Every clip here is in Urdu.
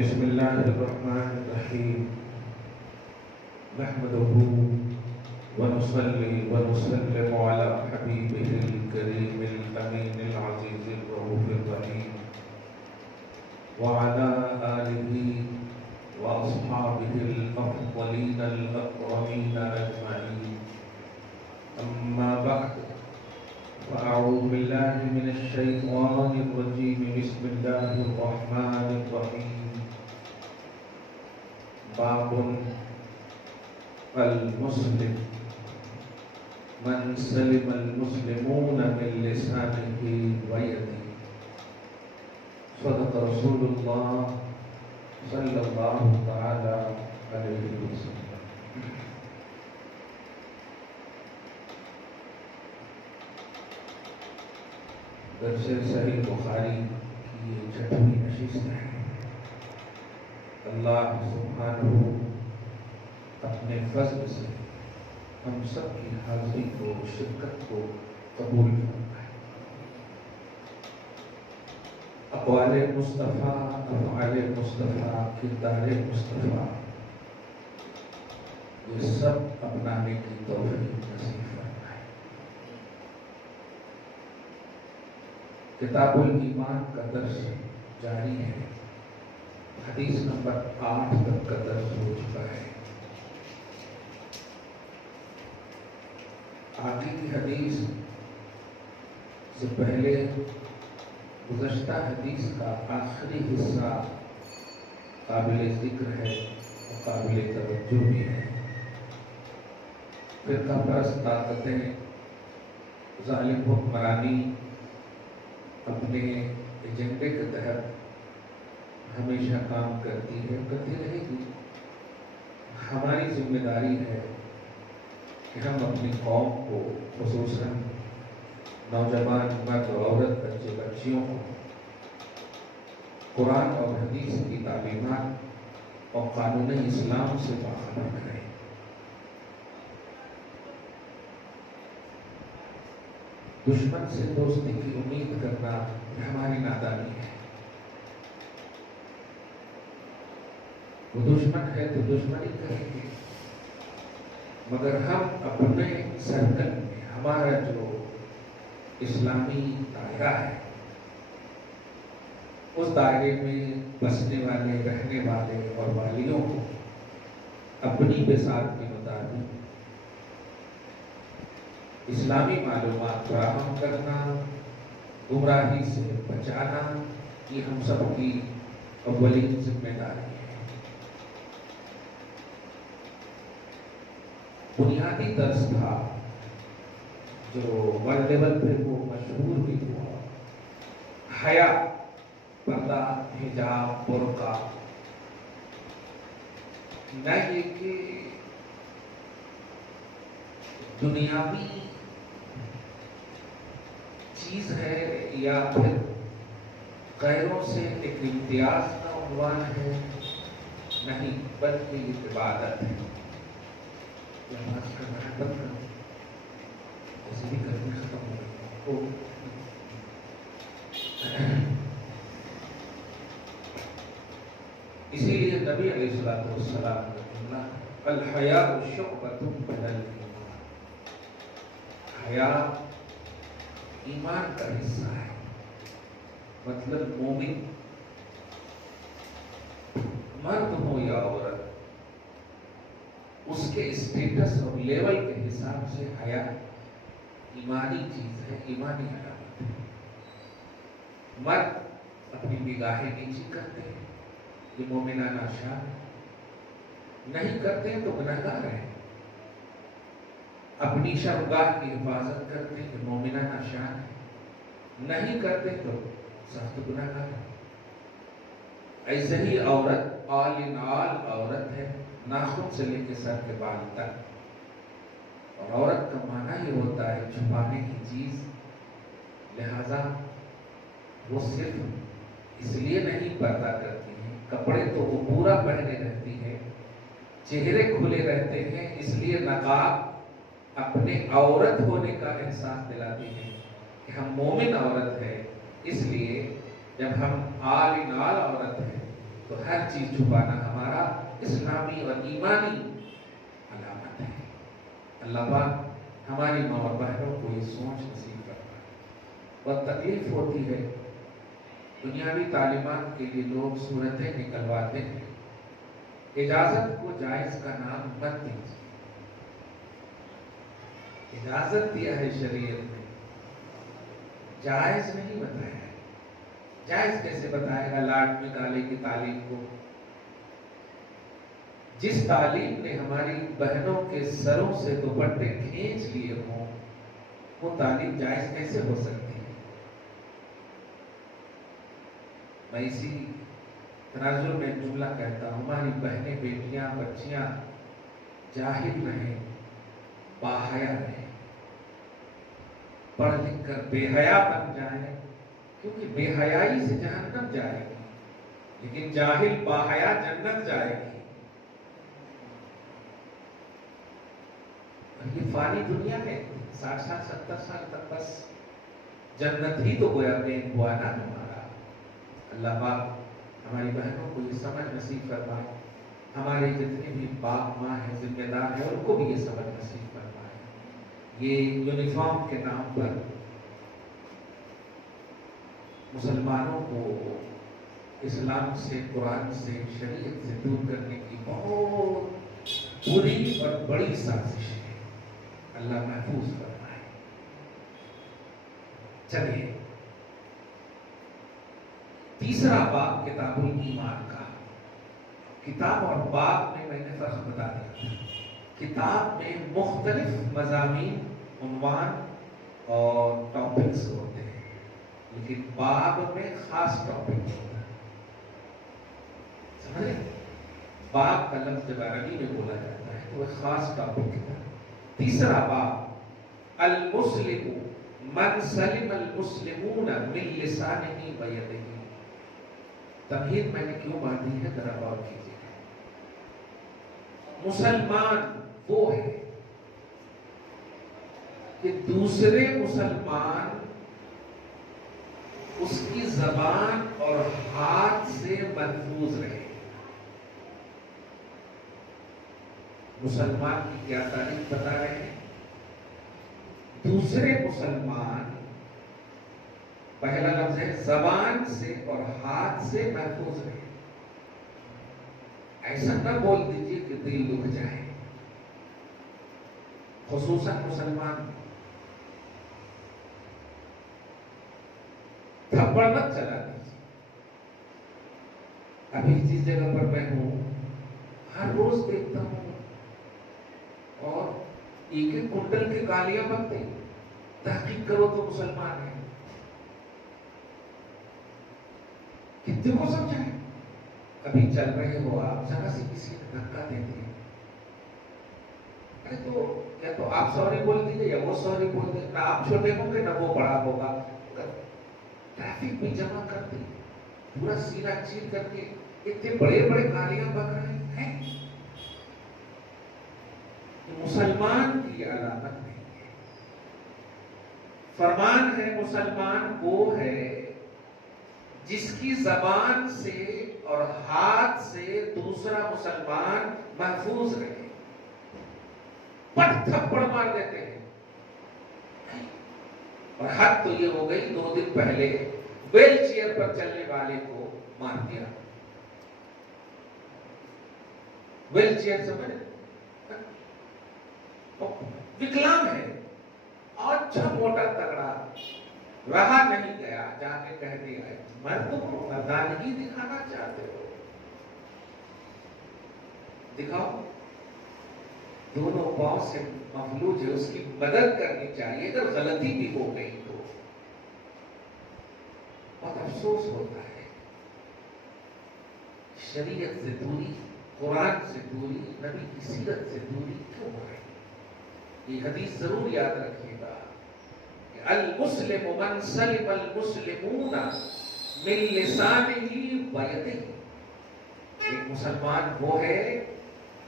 بسم اللہ الرحمن الرحیم نحمده ونصلي ونسلم على حبيبه الكريم الأمين العزيز الرؤوف الرحيم وعلى آله وأصحابه الأفضلين الأكرمين أجمعين. أما بعد فأعوذ بالله من الشيطان الرجيم. بسم الله الرحمن الرحيم. باب المسلم من سلم المسلمون من لسانه ويده. صدق رسول الله صلى الله تعالى عليه وسلم. درس صحیح بخاری کی یہ چھٹویں نشست ہے. اللہ سبحانہ اپنے فضل سے ہم سب کی حاضری کو شرکت کو قبول فرمائے. اقوال مصطفیٰ، افعال مصطفیٰ، کردار مصطفیٰ، یہ سب اپنانے کی توفیق نصیب فرمائے. کتاب الایمان کا درس جاری ہے. حدیث نمبر 8 تک کا درس ہو چکا ہے. آگے کی حدیث سے پہلے گزشتہ حدیث کا آخری حصہ قابل ذکر ہے اور قابل توجہ بھی ہے. فرقہ پرست طاقتیں، ظالم حکمرانی اپنے ایجنڈے کے تحت ہمیشہ کام کرتی ہے، کرتی رہے گی. ہماری ذمہ داری ہے کہ ہم اپنی قوم کو، خصوصاً نوجوان مرد و عورت، بچے بچیوں کو قرآن اور حدیث کی تعلیمات اور قانون اسلام سے باخبر کریں. دشمن سے دوستی کی امید کرنا ہماری نادانی ہے. وہ دشمن ہے تو دشمنی کریں گے، مگر ہم اپنے سرکل میں، ہمارا جو اسلامی دائرہ ہے، اس دائرے میں بسنے والے، رہنے والے اور والیوں کو اپنی بساط کے مطابق اسلامی معلومات فراہم کرنا، گمراہی سے بچانا، یہ ہم سب کی اولین ذمہ داری ہے. بنیادی درس تھا جو ورلڈ لیول پہ وہ مشہور بھی ہوا، حیا، پردہ، حجاب، برقع. نہ یہ کہ دنیاوی چیز ہے یا پھر غیروں سے ایک امتیاز کا عنوان ہے، نہیں، بلکہ یہ عبادت ہے. نماز کا بند کرو، ایسے بھی گرمی ختم ہو گئی. اسی لیے نبی علیہ السلام نے الحیاء شعبۃ من الایمان. حیا ایمان کا حصہ ہے. مطلب مومن مرد ہو یا عورت، اس کے اسٹیٹس اور لیول کے حساب سے حیا ایمانی چیز ہے، ایمانی علامت ہے. مرد اپنی نگاہیں نیچی کرتے ہیں، یہ مومنانہ شان ہے. نہیں کرتے تو گنہگار ہیں. اپنی شرمگاہ کی حفاظت کرتے ہیں، مومنانہ شان ہے. نہیں کرتے تو سخت گنہگار ہے. ایسے ہی عورت آل ان آل عورت ہے، ناخن سے لے کے سر کے بال تک. اور عورت کا معنی یہ ہوتا ہے چھپانے کی چیز. لہذا وہ صرف اس لیے نہیں پردہ کرتی ہیں، کپڑے تو وہ پورا پہنے رہتی ہے، چہرے کھلے رہتے ہیں، اس لیے نقاب اپنے عورت ہونے کا احساس دلاتی ہے کہ ہم مومن عورت ہے. اس لیے جب ہم آل ان آل عورت ہیں تو ہر چیز چھپانا ہمارا اسلامی اور ایمانی علامت ہے۔ اللہ پاک ہماری ماں اور بہنوں کو یہ سوچ نصیب کرتا ہے۔ بہت تکلیف ہوتی ہے، دنیاوی تعلیمات کے لیے لوگ صورتیں نکلواتے ہیں، اجازت کو جائز کا نام مت دیجیے۔ اجازت دیا ہے شریعت میں، جائز نہیں بتایا ہے۔ جائز کیسے بتائے گا لاٹ میں ڈالے کی تعلیم کو؟ جس تعلیم نے ہماری بہنوں کے سروں سے دوپٹے کھینچ لیے ہوں، وہ تعلیم جائز کیسے ہو سکتی ہے؟ میں اسی تناظر میں جملہ کہتا ہوں، ہماری بہنیں، بیٹیاں، بچیاں جاہل رہیں، باحیا رہیں، پڑھ لکھ کر بے حیا بن جائیں، کیونکہ بے حیائی سے جہنم جائے گی، لیکن جاہل باحیا جنت جائے گی۔ اور یہ فانی دنیا ہے، 60 سال 70 سال تک بس جنت ہی تو گویا بین ہوا نا ہمارا۔ اللہ پاک ہماری بہنوں کو یہ سمجھ نصیب فرمائے، ہمارے جتنے بھی باپ ماں ہیں، ذمہ دار ہیں، ان کو بھی یہ سمجھ نصیب فرمائے۔ یہ یونیفارم کے نام پر مسلمانوں کو اسلام سے، قرآن سے، شریعت سے دور کرنے کی بہت بری اور بڑی سازش ہے۔ اللہ محفوظ فرمائے۔ چلیے تیسرا باب کتاب الایمان کا۔ کتاب اور باب میں نے فرق بتا دیا۔ کتاب میں مختلف مضامین، عنوان اور ٹاپکس ہوتے ہیں، لیکن باب میں خاص ٹاپک ہوتا ہے۔ سمجھے؟ باب کا لفظ جب عربی میں بولا جاتا ہے تو وہ خاص ٹاپک ہے۔ تیسرا باب، المسلم من سلم المسلمون من لسانه و یده۔ تمہید میں نے کیوں باندھی ہے ذرا غور کیجیے۔ مسلمان وہ ہے کہ دوسرے مسلمان اس کی زبان اور ہاتھ سے محفوظ رہے۔ مسلمان کی کیا تعریف بتا رہے ہیں؟ دوسرے مسلمان، پہلا لفظ ہے زبان سے اور ہاتھ سے محفوظ رہے۔ ایسا نہ بول دیجیے کہ دل دکھ جائے، خصوصاً مسلمان۔ تھپڑ مت چلا دیجیے۔ ابھی جس جگہ پر میں ہوں، ہر روز دیکھتا ہوں اور ایک ایک کنٹل کی گالیاں بکتے ہیں۔ تحقیق کرو تو مسلمان ہیں، کتنے کو سمجھائیں؟ کبھی چل رہے ہو آپ، ذرا سے کسی نے دھکا دے دیا، ارے تو یا تو آپ سوری بول دیجیے یا وہ سوری بول دیجیے، نہ آپ چھوٹے ہوں گے نہ وہ بڑا ہوگا۔ ٹریفک میں جمع کر دی، پورا سینہ چیر کر کے اتنے بڑے بڑے گالیاں بک رہے ہیں۔ مسلمان کی علامت نہیں ہے۔ فرمان ہے مسلمان وہ ہے جس کی زبان سے اور ہاتھ سے دوسرا مسلمان محفوظ رہے۔ پٹ تھپڑ مار دیتے ہیں، اور حد تو یہ ہو گئی 2 دن پہلے ویل چیئر پر چلنے والے کو مار دیا۔ ویل چیئر سمجھ، وکلام ہے، اچھا موٹا تگڑا، رہا نہیں گیا، جا کے کہہ دیا میں تم مردانگی دکھانا چاہتے ہو، دکھاؤ۔ دونوں پاؤں سے مفلوج ہے، اس کی مدد کرنی چاہیے، اگر غلطی بھی ہو گئی تو۔ بہت افسوس ہوتا ہے، شریعت سے دوری، قرآن سے دوری، نبی کی سیرت سے دوری کیوں ہو رہی؟ یہ حدیث ضرور یاد رکھیے گا کہ المسلم من سلم المسلمون من لسانه و یده۔ ایک مسلمان وہ ہے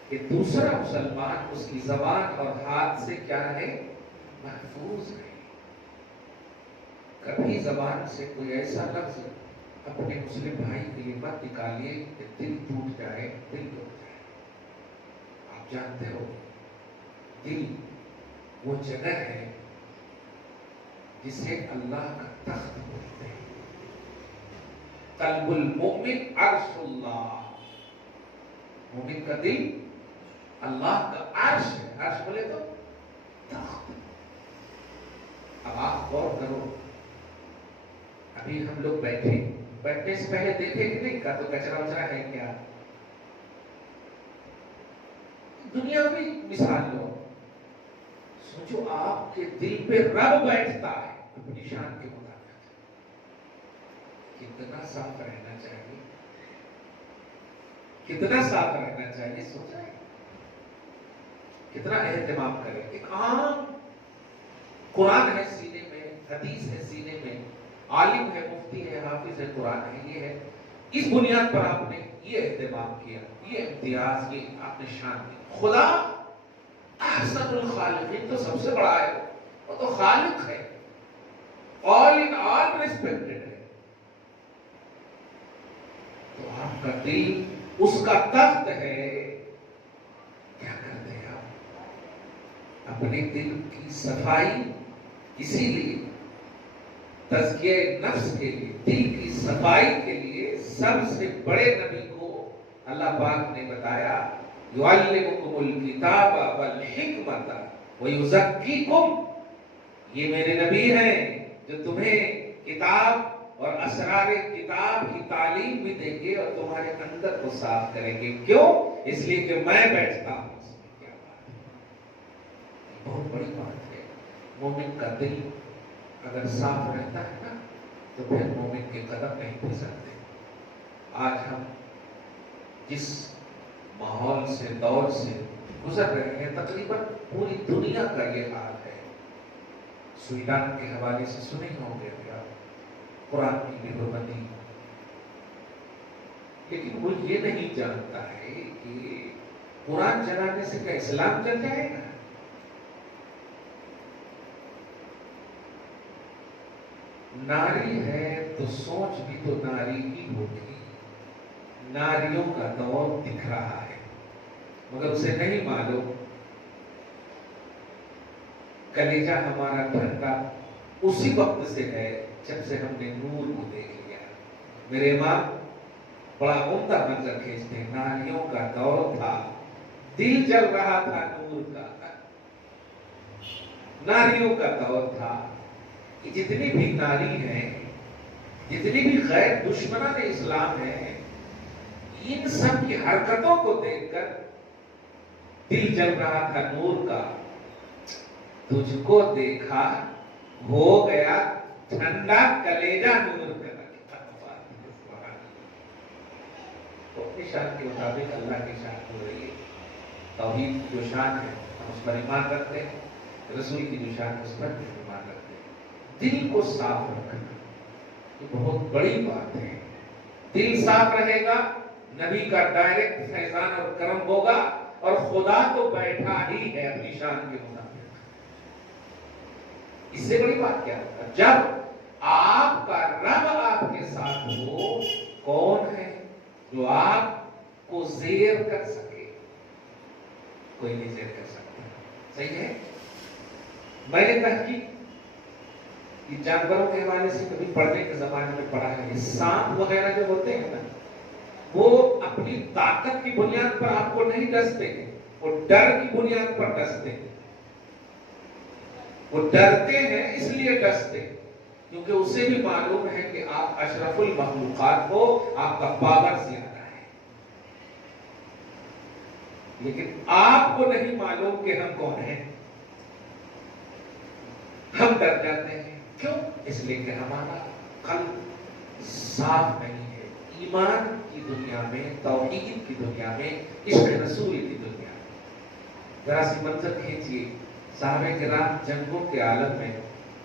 کہ دوسرا مسلمان اس کی زبان اور ہاتھ سے کیا رہے؟ محفوظ رہے۔ کبھی زبان سے کوئی ایسا لفظ اپنے مسلم بھائی کے لیے مت نکالیے کہ دل ٹوٹ جائے، دل ٹوٹ جائے۔ آپ جانتے ہو دل وہ جگہ ہے جسے اللہ کا تخت بولتے ہیں۔ قلب المؤمن عرش اللہ، مومن کا دل اللہ کا عرش ہے۔ عرش بولے تو تخت۔ اب آپ غور کرو، ابھی ہم لوگ بیٹھنے سے پہلے دیکھے کہ نہیں کا تو کچرا وچرا ہے کیا؟ دنیا میں مثال لو، سوچو آپ کے دل پہ رب بیٹھتا ہے اپنی شان کے مطابق، کتنا صاف رہنا چاہیے، کتنا صاف رہنا چاہیے، سوچا ہے کتنا اہتمام کرے۔ ایک عام قرآن ہے سینے میں، حدیث ہے سینے میں، عالم ہے، مفتی ہے، حافظ ہے، قرآن ہے، یہ ہے، اس بنیاد پر آپ نے یہ اہتمام کیا، یہ امتیاز، یہ آپ نے شان دی۔ خدا احسن الخالقین تو سب سے بڑا ہے، وہ تو خالق ہے، all in all respected ہے۔ تو آپ کا دل اس کا تخت ہے، کیا کرتے ہیں آپ؟ اپنے دل کی صفائی، اسی لیے تزکیہ نفس کے لیے، دل کی صفائی کے لیے سب سے بڑے نبی کو اللہ پاک نے بتایا، یعلمکم الکتاب والحکمت ویزکیکم، یہ میرے نبی ہیں جو تمہیں کتاب اور اسرار کتاب کی تعلیم بھی دیں گے اور تمہارے اندر کو صاف کریں گے۔ کیوں؟ اس لیے کہ میں بیٹھتا ہوں۔ اس میں کیا بات ہے، بہت بڑی بات ہے۔ مومن کا دل اگر صاف رہتا ہے نا تو پھر مومن کے قدم نہیں پھسلتے۔ آج ہم جس ماحول سے، دور سے گزر رہے ہیں، تقریباً پوری دنیا کا یہ حال ہے۔ سویڈان کے حوالے سے سنے ہوں گے قرآن کی بے حرمتی، لیکن وہ یہ نہیں جانتا ہے کہ قرآن جلانے سے کیا اسلام جل جائے گا؟ ناری ہے تو سوچ بھی تو ناری کی ہوگی۔ ناریوں کا دور دکھ رہا ہے مگر اسے نہیں معلوم کلیجہ ہمارا ٹھنڈا اسی وقت سے ہے جب سے ہم نے نور کو دیکھ لیا۔ میرے ماں بڑا عمدہ منظر کھینچتے ہیں، ناریوں کا دور تھا، دل جل رہا تھا نور کا، ناریوں کا دور تھا۔ جتنی بھی ناری ہیں، جتنی بھی غیر دشمنان اسلام ہیں، ان سب کی حرکتوں کو دیکھ کر دل جل رہا تھا نور کا۔ تجھ کو دیکھا ہو گیا ٹھنڈا کلیجہ نور کا۔ تو اپنی شان کے مطابق اللہ کی شان ہو رہی ہے۔ توحید جو شان ہے ہم اس پر ایمان رکھتے ہیں، رسول کی جو شان ہے اس پر بھی ایمان رکھتے ہیں۔ دل کو صاف رکھنا یہ بہت بڑی بات ہے۔ دل صاف رہے گا، نبی کا ڈائریکٹ فیضان اور کرم ہوگا، اور خدا تو بیٹھا ہی ہے اپنی شان کے مطابق۔ اس سے بڑی بات کیا ہوگا؟ جب آپ کا رب آپ کے ساتھ ہو، کون ہے جو آپ کو زیر کر سکے؟ کوئی نہیں زیر کر سکتا۔ صحیح ہے؟ میں نے تحقیق یہ جانوروں کے حوالے سے کبھی پڑھنے کے زمانے میں پڑھا ہے، سانپ وغیرہ جو ہوتے ہیں نا، وہ اپنی طاقت کی بنیاد پر آپ کو نہیں ڈستے ہیں، وہ ڈر کی بنیاد پر ڈستے ہیں۔ وہ ڈرتے ہیں اس لیے ڈستے ہیں کیونکہ اسے بھی معلوم ہے کہ آپ اشرف المخلوقات ہو، آپ کا پاور زیادہ ہے۔ لیکن آپ کو نہیں معلوم کہ ہم کون ہیں، ہم ڈر جاتے ہیں۔ کیوں؟ اس لیے کہ ہمارا قلب صاف نہیں ہے۔ ایمان کی دنیا میں، توحید کی دنیا میں، عشق رسول کی دنیا میں ذرا سی منظر کھینچیے، صحابہ کرام جنگوں کے عالم میں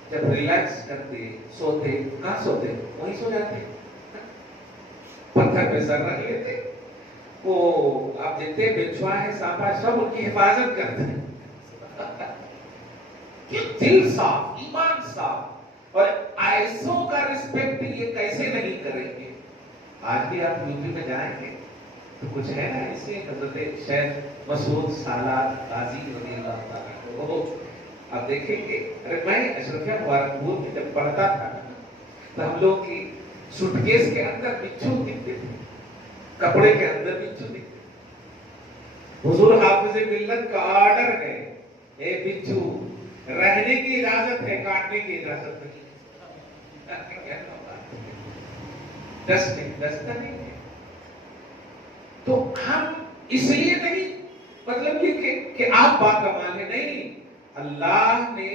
جب ریلیکس کرتے، سوتے، کہاں سوتے؟ وہیں سو جاتے، پتھر پہ سر رکھ لیتے، وہ آپ دیکھتے بچھوا ہے، سانپا، سب ان کی حفاظت کرتے ہیں۔ دل صاف، ایمان صاف، اور ایسوں کا رسپیکٹ یہ کیسے نہیں کریں گے؟ آج بھی آپ یوپی میں جائیں گے تو کچھ ہے نا اسے حضرت شیخ مسعود سالار غازی رضی اللہ تعالیٰ وہ آپ دیکھیں گے. ارے میں اشرفیہ مبارکپور میں جب پڑھتا تھا تو ہم لوگ کی سوٹ کیس کے اندر بچھو دکھتے تھے, کپڑے کے اندر بچھو دکھتے تھے. حضور حافظ ملت کا آرڈر ہے, اے بچھو رہنے کی اجازت ہے, کاٹنے کی اجازت نہیں. دستہ نہیں ہے. تو ہم اس لیے نہیں, مطلب یہ کہ آپ باکمال ہیں, نہیں. اللہ نے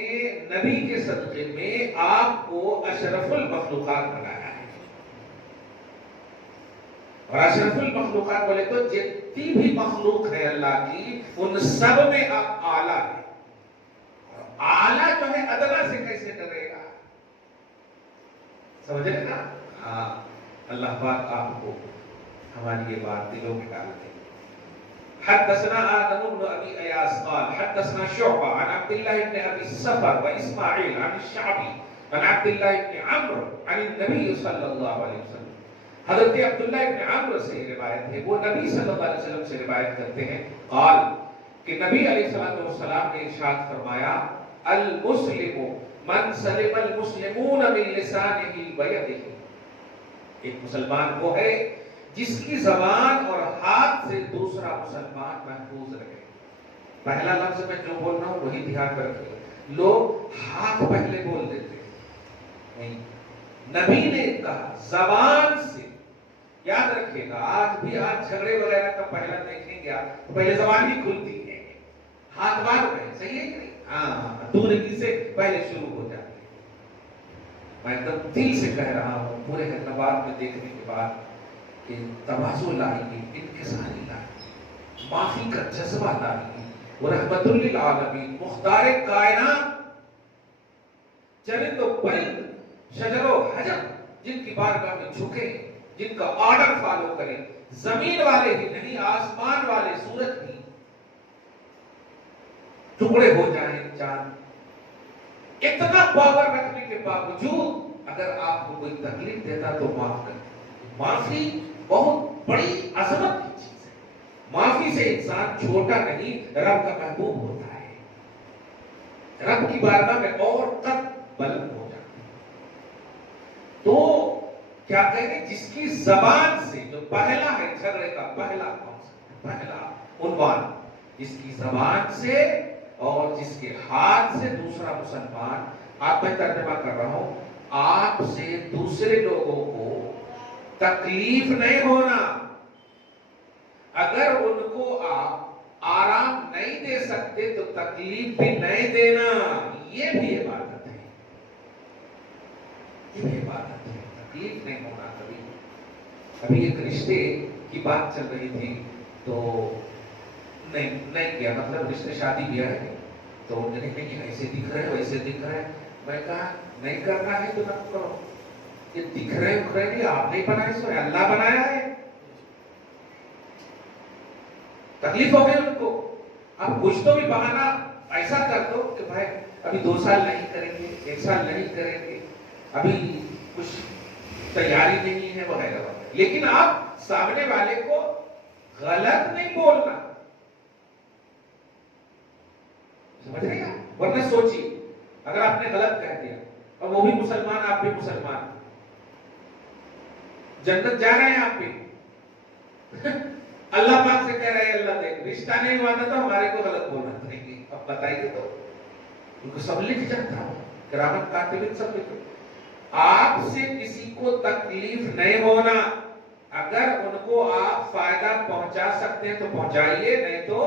نبی کے صدقے میں آپ کو اشرف المخلوقات بنایا ہے. اور اشرف المخلوقات بولے تو جتنی بھی مخلوق ہے اللہ کی, ان سب میں آپ اعلیٰ ہیں. اعلیٰ جو ہے ادنا سے کیسے ڈرے گا, سمجھے نا؟ ہاں, اللہ پاک آپ کو ہماری یہ بات دلوں میں ڈال دے. حدثنا آدم بن ابي اياس قال حدثنا شعبة عن عبد الله بن ابي السفر واسماعيل عن الشعبي عن عبد الله بن عمرو عن النبي صلى الله عليه وسلم. حضرت عبداللہ ابن عمرو سے روایت ہے, وہ نبی صلی اللہ علیہ وسلم سے روایت کرتے ہیں, قال کہ نبی علیہ السلام نے ارشاد فرمایا, المسلم من سلم المسلمون من لسانه ويده. ایک مسلمان وہ ہے جس کی زبان اور ہاتھ سے دوسرا مسلمان محفوظ رہے. پہلا لفظ میں جو بول رہا ہوں وہی دھیان رکھیے. لوگ ہاتھ پہلے بول دیتے نہیں, نبی نے کہا زبان سے. یاد رکھیے گا, آج بھی آپ جھگڑے وغیرہ کا پہلا دیکھیں گے آپ تو پہلے زبان ہی کھلتی ہے, ہاتھ بعد میں, صحیح ہے کہ نہیں؟ ہاں, دورگی سے پہلے شروع ہو جاتی ہے. میں ایک دم دل سے کہہ رہا ہوں, پورے حیدرآباد میں دیکھنے کے بعد کہ تواضع لائیے, انکساری لائیے, معافی کا جذبہ لائیے. اور رحمت للعالمین مختار کائنات, چرند و پرند, شجر و حجر, جن کی بارگاہ میں جھکے, جن کا آرڈر فالو کریں, زمین والے ہی نہیں آسمان والے, سورج بھی ٹکڑے ہو جائیں چاند, اتنا پاور رکھنے کے باوجود اگر آپ کو کوئی تکلیف دیتا تو معاف کر. معافی بہت بڑی عظمت کی چیز ہے. معافی سے انسان چھوٹا نہیں, رب کا محبوب ہوتا ہے, رب کی بارگاہ میں اور تک بلند ہو جاتا ہے. تو کیا کہیں گے, جس کی زبان سے, جو پہلا ہے جھگڑے کا پہلا عنوان, جس کی زبان سے اور جس کے ہاتھ سے دوسرا مسلمان. آپ میں ترجمہ کر رہا ہوں, آپ سے دوسرے لوگوں کو تکلیف نہیں ہونا. اگر ان کو آپ آرام نہیں دے سکتے تو تکلیف بھی نہیں دینا. یہ بھی عبادت ہے, یہ بھی عبادت ہے. تکلیف نہیں ہونا کبھی. ابھی ایک رشتے کی بات چل رہی تھی تو نہیں کیا, مطلب رشتے شادی کیا ہے تو انہوں نے کہا ایسے دکھ رہے ویسے دکھ رہے. میں کہا نہیں کرنا ہے تو نہ کرو. یہ دکھ رہے اکھ رہے نہیں, آپ نہیں بنائے, سو اللہ بنایا ہے. تکلیف ہو گئی ان کو. اب کچھ تو بھی بہانا ایسا کر دو کہ بھائی ابھی 2 سال نہیں کریں گے, 1 سال نہیں کریں گے, ابھی کچھ تیاری نہیں ہے وغیرہ وغیرہ. لیکن آپ سامنے والے کو غلط نہیں بولنا, سمجھ رہے ہیں؟ ورنہ سوچیے اگر آپ نے غلط کہہ دیا اور وہ بھی مسلمان, آپ بھی مسلمان, جنت جا رہے ہیں آپ بھی. اللہ پاک سے کہہ رہے ہیں اللہ دیکھ رشتہ نہیں ہوا تھا تو ہمارے کو غلط بولنا چاہیے. اب بتائیے تو ان کو سب لکھ جاتا ہوں, کرامت کاتبین سب لکھ. آپ سے کسی کو تکلیف نہیں ہونا. اگر ان کو آپ فائدہ پہنچا سکتے ہیں تو پہنچائیے, نہیں تو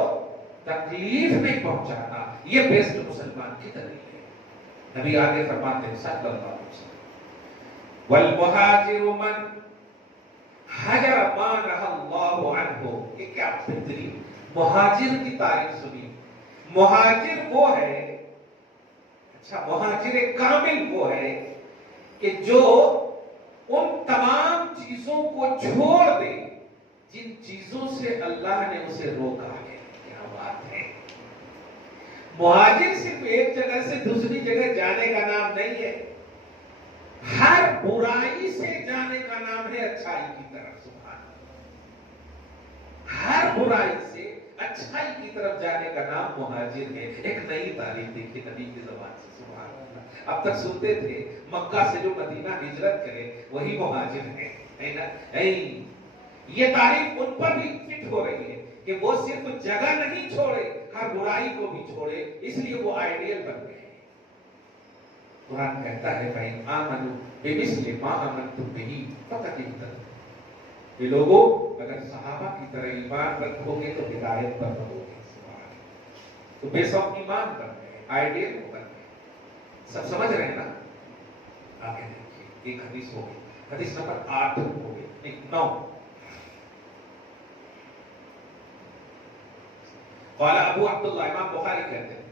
تکلیف نہیں پہنچانا. یہ بیسٹ مسلمان کی طریقہ ہے. نبی آگے فرماتے ہیں صلی اللہ علیہ وسلم, والمہاجر من حجر ما نہى اللہ عنہ. یہ کیا بہترین مہاجر کی تعریف سنی. مہاجر وہ ہے, اچھا مہاجر کامل وہ ہے کہ جو ان تمام چیزوں کو چھوڑ دے جن چیزوں سے اللہ نے اسے روکا ہے. کیا بات ہے. مہاجر صرف ایک جگہ سے دوسری جگہ جانے کا نام نہیں ہے. ہر برائی سے جانے کا نام ہے اچھائی کی طرف. سبحان اللہ. ہر برائی سے اچھائی کی طرف جانے کا نام مہاجر ہے. ایک نئی تعریف دیکھیے نبی کی زبان سے. سبحان اللہ. اب تک سنتے تھے مکہ سے جو مدینہ ہجرت کرے وہی مہاجر ہے نا. یہ تعریف ان پر بھی فٹ ہو رہی ہے کہ وہ صرف جگہ نہیں چھوڑے، ہر برائی کو بھی چھوڑے، اس لیے وہ آئیڈیل بن گئے. قرآن کہتا ہے فَإِنْ آمَنُوا بِمِثْلِ مَا آمَنْتُمْ بِهِ فَقَدِ اهْتَدَوْا. یہ لوگوں اگر صحابہ کی طرح ایمان رکھو گے تو ہدایت پر رہو گے. تو بے شک ایمان کر رہے ہیں، آئیڈیل کو کر رہے ہیں. سب سمجھ رہے ہیں نا؟ آگے دیکھیے ایک حدیث ہو گئی، حدیث نمبر 8 ہو گئی، ایک 9. قال ابو عبد الله امام بخاری کہتے ہیں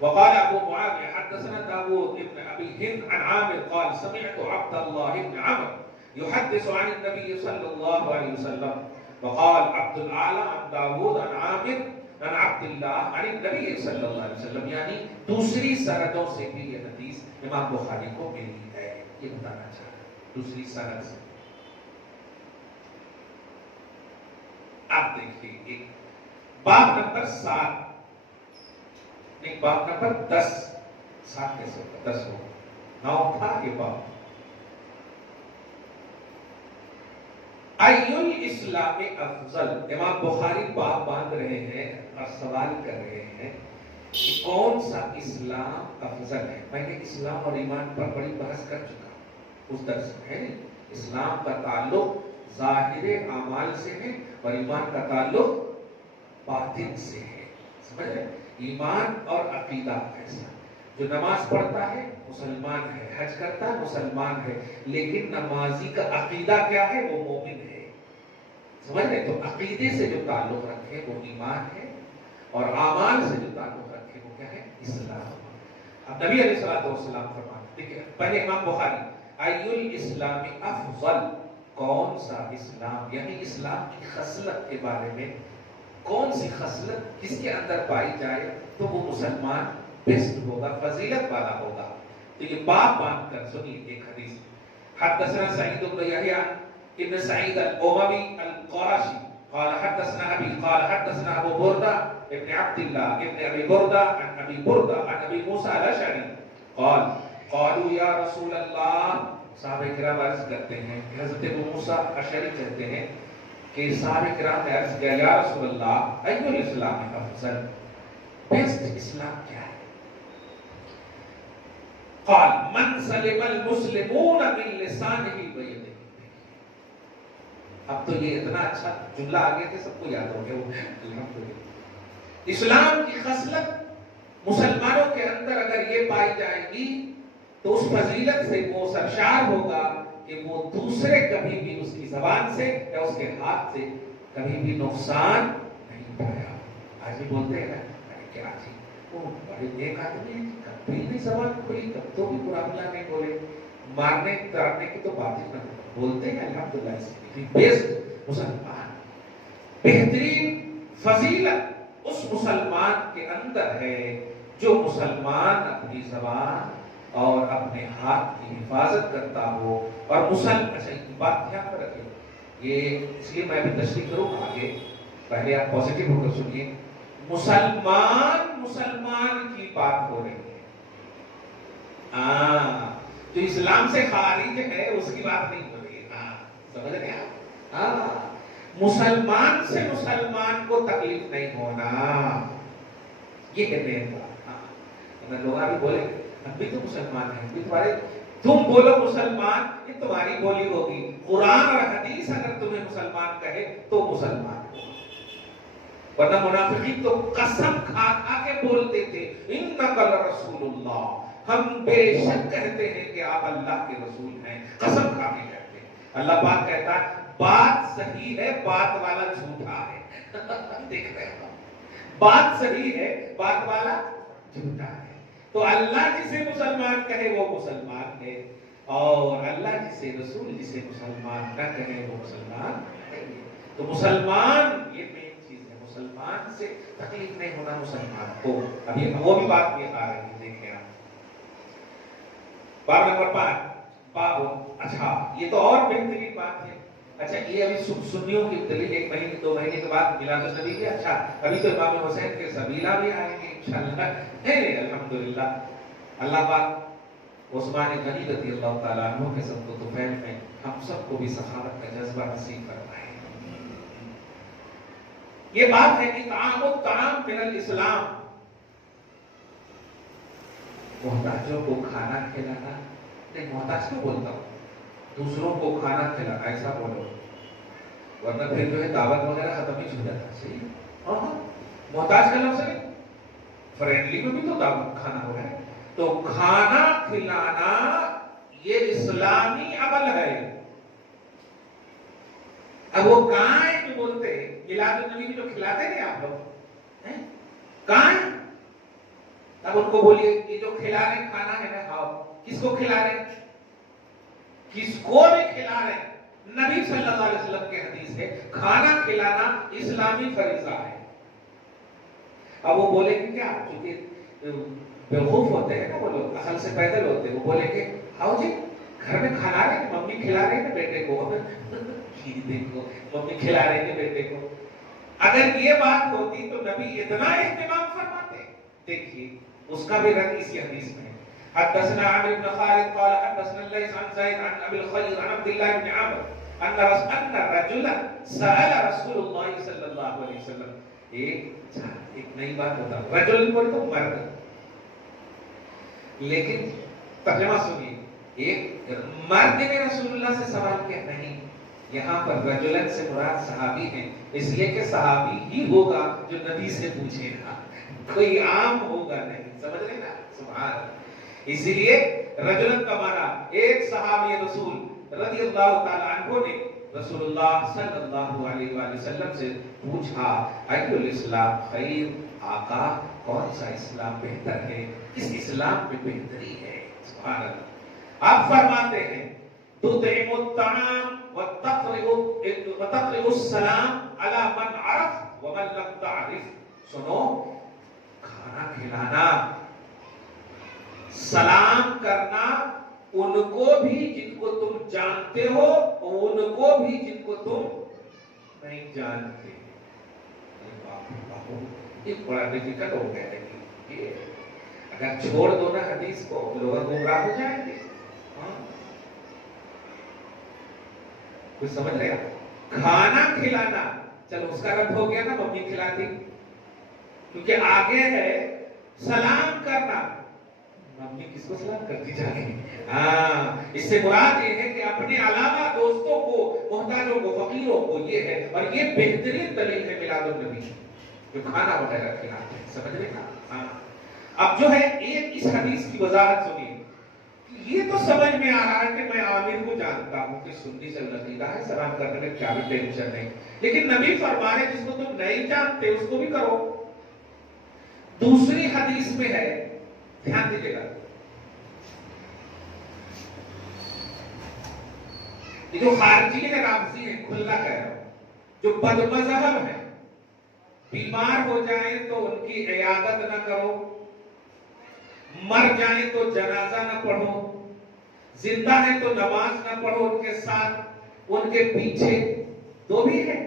وقال ابو معاویہ حدثنا داود ابن ابي هند عن عامر قال سمعت عبد الله بن عمرو يحدث عن النبي صلى الله عليه وسلم وقال عبد الاعلى عن داود عن عامر عن عبد الله عن النبي صلى الله عليه وسلم. یعنی دوسری سندوں سے بھی یہ حدیث امام بخاری کو ملی ہے. یہ بتانا چاہ رہا ہوں دوسری سند سے. آپ دیکھیے ایک باب نمبر 7 ایک باب نمبر 10 7 کیسے ہوگا 10 ہوگا 9 تھا یہ باب. ایل اسلام افضل. امام بخاری باب باندھ رہے ہیں اور سوال کر رہے ہیں کہ کون سا اسلام افضل ہے. میں نے اسلام اور ایمان پر بڑی بحث کر چکا ہوں اس درس میں. ہے اسلام کا تعلق ظاہر اعمال سے ہے اور ایمان کا تعلق باطن سے ہے. سمجھ رہے؟ ایمان اور عقیدہ ایسا جو نماز پڑھتا ہے مسلمان ہے، حج کرتا ہے مسلمان ہے، لیکن نمازی کا عقیدہ کیا ہے؟ وہ مومن ہے. سمجھ رہے؟ تو عقیدے سے جو تعلق رکھے وہ ایمان ہے اور اعمال سے جو تعلق رکھے وہ کیا ہے؟ اسلام. اب نبی علیہ الصلوۃ والسلام فرماتے ٹھیک ہے. پہلے امام بخاری ای الاسلام افضل. کون سا اسلام یعنی اسلام کی خصلت کے بارے میں کون سی خصلت کس کے اندر پائی جائے تو وہ مسلمان بیسٹ ہوگا، فضیلت والا ہوگا. تو یہ باب باندھ کر سنیے ایک حدیث. حدثنا سعید بن یحییٰ ابن سعید الاموی القرشی قال حدثنا ابی قال حدثنا ابو بردہ ابن عبد اللہ ابن ابی بردہ عن ابی بردہ عن ابی موسیٰ الاشعری قال قالوا یا رسول اللہ. صحابہ کرام عرض کرتے ہیں، حضرت ابو موسیٰ اشعری کہتے ہیں کہ صحابہ کرام نے عرض کیا یا رسول اللہ ایو الاسلام افضل. بیسٹ اسلام کیا ہے؟ قال من سلم المسلمون من لسانه ویده. اب تو یہ اتنا اچھا جملہ آگے تھے سب کو یاد ہو گیا. الحمدللہ اسلام کی خصلت مسلمانوں کے اندر اگر یہ پائی جائے گی تو اس فضیلت سے وہ سرشار ہوگا کہ وہ دوسرے کبھی بھی اس کی زبان سے یا اس کے ہاتھ سے کبھی بھی نقصان نہیں پایا. آج بھی بولتے ہیں نا کیا جی وہ بڑے نیک آدمی ہیں، کبھی نہیں زبان کھلی، کب تو بھی برا بھلا نہیں بولے، مارنے تارنے کی تو بات ہی نہ بولتے ہیں. الحمدللہ اس بیسٹ مسلمان بہترین فضیلت اس مسلمان کے اندر ہے جو مسلمان اپنی زبان اور اپنے ہاتھ کی حفاظت کرتا ہو. اور مسلمان بات دھیان میں رکھیں، یہ اس لیے میں بھی تشریح کروں آگے، پہلے آپ پازیٹیو ہو کر سنیے. مسلمان کی بات ہو رہی ہے، جو اسلام سے خارج ہے اس کی بات نہیں ہو رہی ہے. سمجھ رہے آپ؟ مسلمان سے مسلمان کو تکلیف نہیں ہونا، یہ کہتے ہیں. اگر لوگ بھی بولے ہم بھی تو مسلمان ہیں، بھی تمہارے تم بولو مسلمان یہ تمہاری بولی ہوگی، قرآن اور حدیث اگر تمہیں مسلمان کہے تو مسلمان ہو. ورنہ منافقین تو قسم کھا کھا کے بولتے تھے انک لرسول اللہ، ہم بے شک کہتے ہیں کہ آپ اللہ کے رسول ہیں، قسم کھا کے کہتے ہیں. اللہ پاک کہتا ہے بات صحیح ہے، بات والا جھوٹا ہے. دیکھ رہے ہیں بات صحیح ہے، بات والا جھوٹا ہے. تو اللہ جسے مسلمان کہے وہ مسلمان ہے، اور اللہ جسے رسول جسے مسلمان نہ کہے وہ مسلمان نہیں. تو مسلمان یہ مین چیز ہے، مسلمان سے تکلیف نہیں ہونا مسلمان کو. ابھی وہ بھی بات یہ آ رہی ہے، دیکھیں آپ باب نمبر 5 اچھا یہ تو اور بہترین بات ہے. اچھا یہ ابھی سنیوں کی دلیل 1 مہینے 2 مہینے کے بعد میلاد النبی کے. اچھا ابھی تو امام حسین کے سبیلہ بھی آئیں گے انشاءاللہ. الحمدللہ اللہ پاک عثمان غنی رضی اللہ تعالیٰ عنہ کے سب طفیل میں ہم سب کو بھی سخاوت کا جذبہ نصیب فرمائے. یہ بات ہے کہ طعام الطعام من الاسلام. محتاجوں کو کھانا کھلانا نہیں, محتاج کو بولتا ہوں, دوسروں کو کھانا کھلانا ایسا بولو, ورنہ پھر جو ہے دعوت وغیرہ ختم ہی ہو جاتا. صحیح. ہاں محتاج کا لفظ ہے, فرینڈلی میں بھی تو دعوت کھانا ہو ہے. تو کھانا کھلانا یہ اسلامی عمل ہے. اب وہ کہاں ہے جو بولتے ہیں میلاد النبی میں جو کھلاتے ہیں آپ لوگ کہاں ہیں؟ اب ان کو بولیے یہ جو کھلا رہے ہیں کھانا ہے نا, کھاؤ. کس کو کھلا رہے ہیں؟ کس کو بھی کھلا رہے ہیں؟ نبی صلی اللہ علیہ وسلم کے حدیث ہے کھانا کھلانا اسلامی فریضہ ہے. اب وہ بولیں گے کیا, چونکہ بیوقوف ہوتے ہیں نا وہ لوگ, اصل سے پیدل ہوتے ہیں, وہ بولیں گے آؤ جی گھر میں کھلا رہے ہیں, ممی کھلا رہے ہیں بیٹے کو, دیکھو ممی کھلا رہے ہیں بیٹے کو. اگر یہ بات ہوتی تو نبی اتنا اہتمام فرماتے. دیکھیے اس کا بھی رد اسی حدیث میں ہے. حدثنا عامر بن خالد قال حدثنا الليث عن زيد عن ابي الخير عن عبد الله بن عمرو ان رجلا سأل رسول الله صلی اللہ علیہ وسلم. ایک نئی بات بتا, رجل بولے تو مرد, لیکن ترجمہ سنیے, ایک مرد نے رسول اللہ سے سوال کیا. نہیں, یہاں پر رجلن سے مراد صحابی ہیں, اس لیے کہ صحابی ہی ہوگا جو نبی سے پوچھے گا, کوئی عام ہوگا نہیں. سمجھ رہے نا, سبحان اللہ. اسی لیے رجلن کا معنی ایک صحابی رسول رضی اللہ تعالی عنہ نے رسول اللہ صلی اللہ علیہ وآلہ وسلم سے پوچھا ایو الاسلام خیر, آقا کون سا اسلام بہتر ہے, کس اسلام میں بہتری ہے. سبحان اللہ. آپ فرماتے ہیں تطعم الطعام وتقرئ السلام على من عرف ومن لم تعرف. سنو, کھانا کھلانا, سلام کرنا ان کو بھی جن کو تم جانتے ہو, ان کو بھی جن کو تم نہیں جانتے. یہ بڑا ڈیفیکلٹ ہو گیا ہے, اگر چھوڑ دو نا حدیث کو لوگ گمراہ ہو جائیں گے. کچھ سمجھ رہے آپ؟ کھانا کھلانا, چلو اس کا رد ہو گیا نا, ممی کھلاتی, کیونکہ آگے ہے سلام کرنا. ممی کس کو سلام کرتی جا رہی؟ ہاں, اس سے مراد یہ ہے کہ اپنے علاوہ دوستوں کو, محتاجوں کو, فقیروں کو, یہ ہے. اور یہ بہترین دلیل ہے میلاد النبی جو کھانا وغیرہ کھلاتے ہیں. سمجھ رہے نا؟ ہاں. اب جو ہے ایک اس حدیث کی وضاحت سنیے. یہ تو سمجھ میں آ رہا ہے کہ میں عامر کو جانتا ہوں کہ سنی سے لطیفہ ہے, سلام کرنے میں کیا بھی ٹینشن نہیں, لیکن نبی فرما رہے جس کو تم نہیں جانتے اس کو بھی کرو. دوسری حدیث میں ہے, دھیان دیجیے گا, یہ جو خارجی ہے, رافضی ہے, کھلا کہہ رہا ہوں, جو بد مذہب ہے, بیمار ہو جائیں تو ان کی عیادت نہ کرو, مر جائیں تو جنازہ نہ پڑھو, زندہ ہے تو نماز نہ پڑھو ان کے ساتھ, ان کے پیچھے. دو بھی ہے,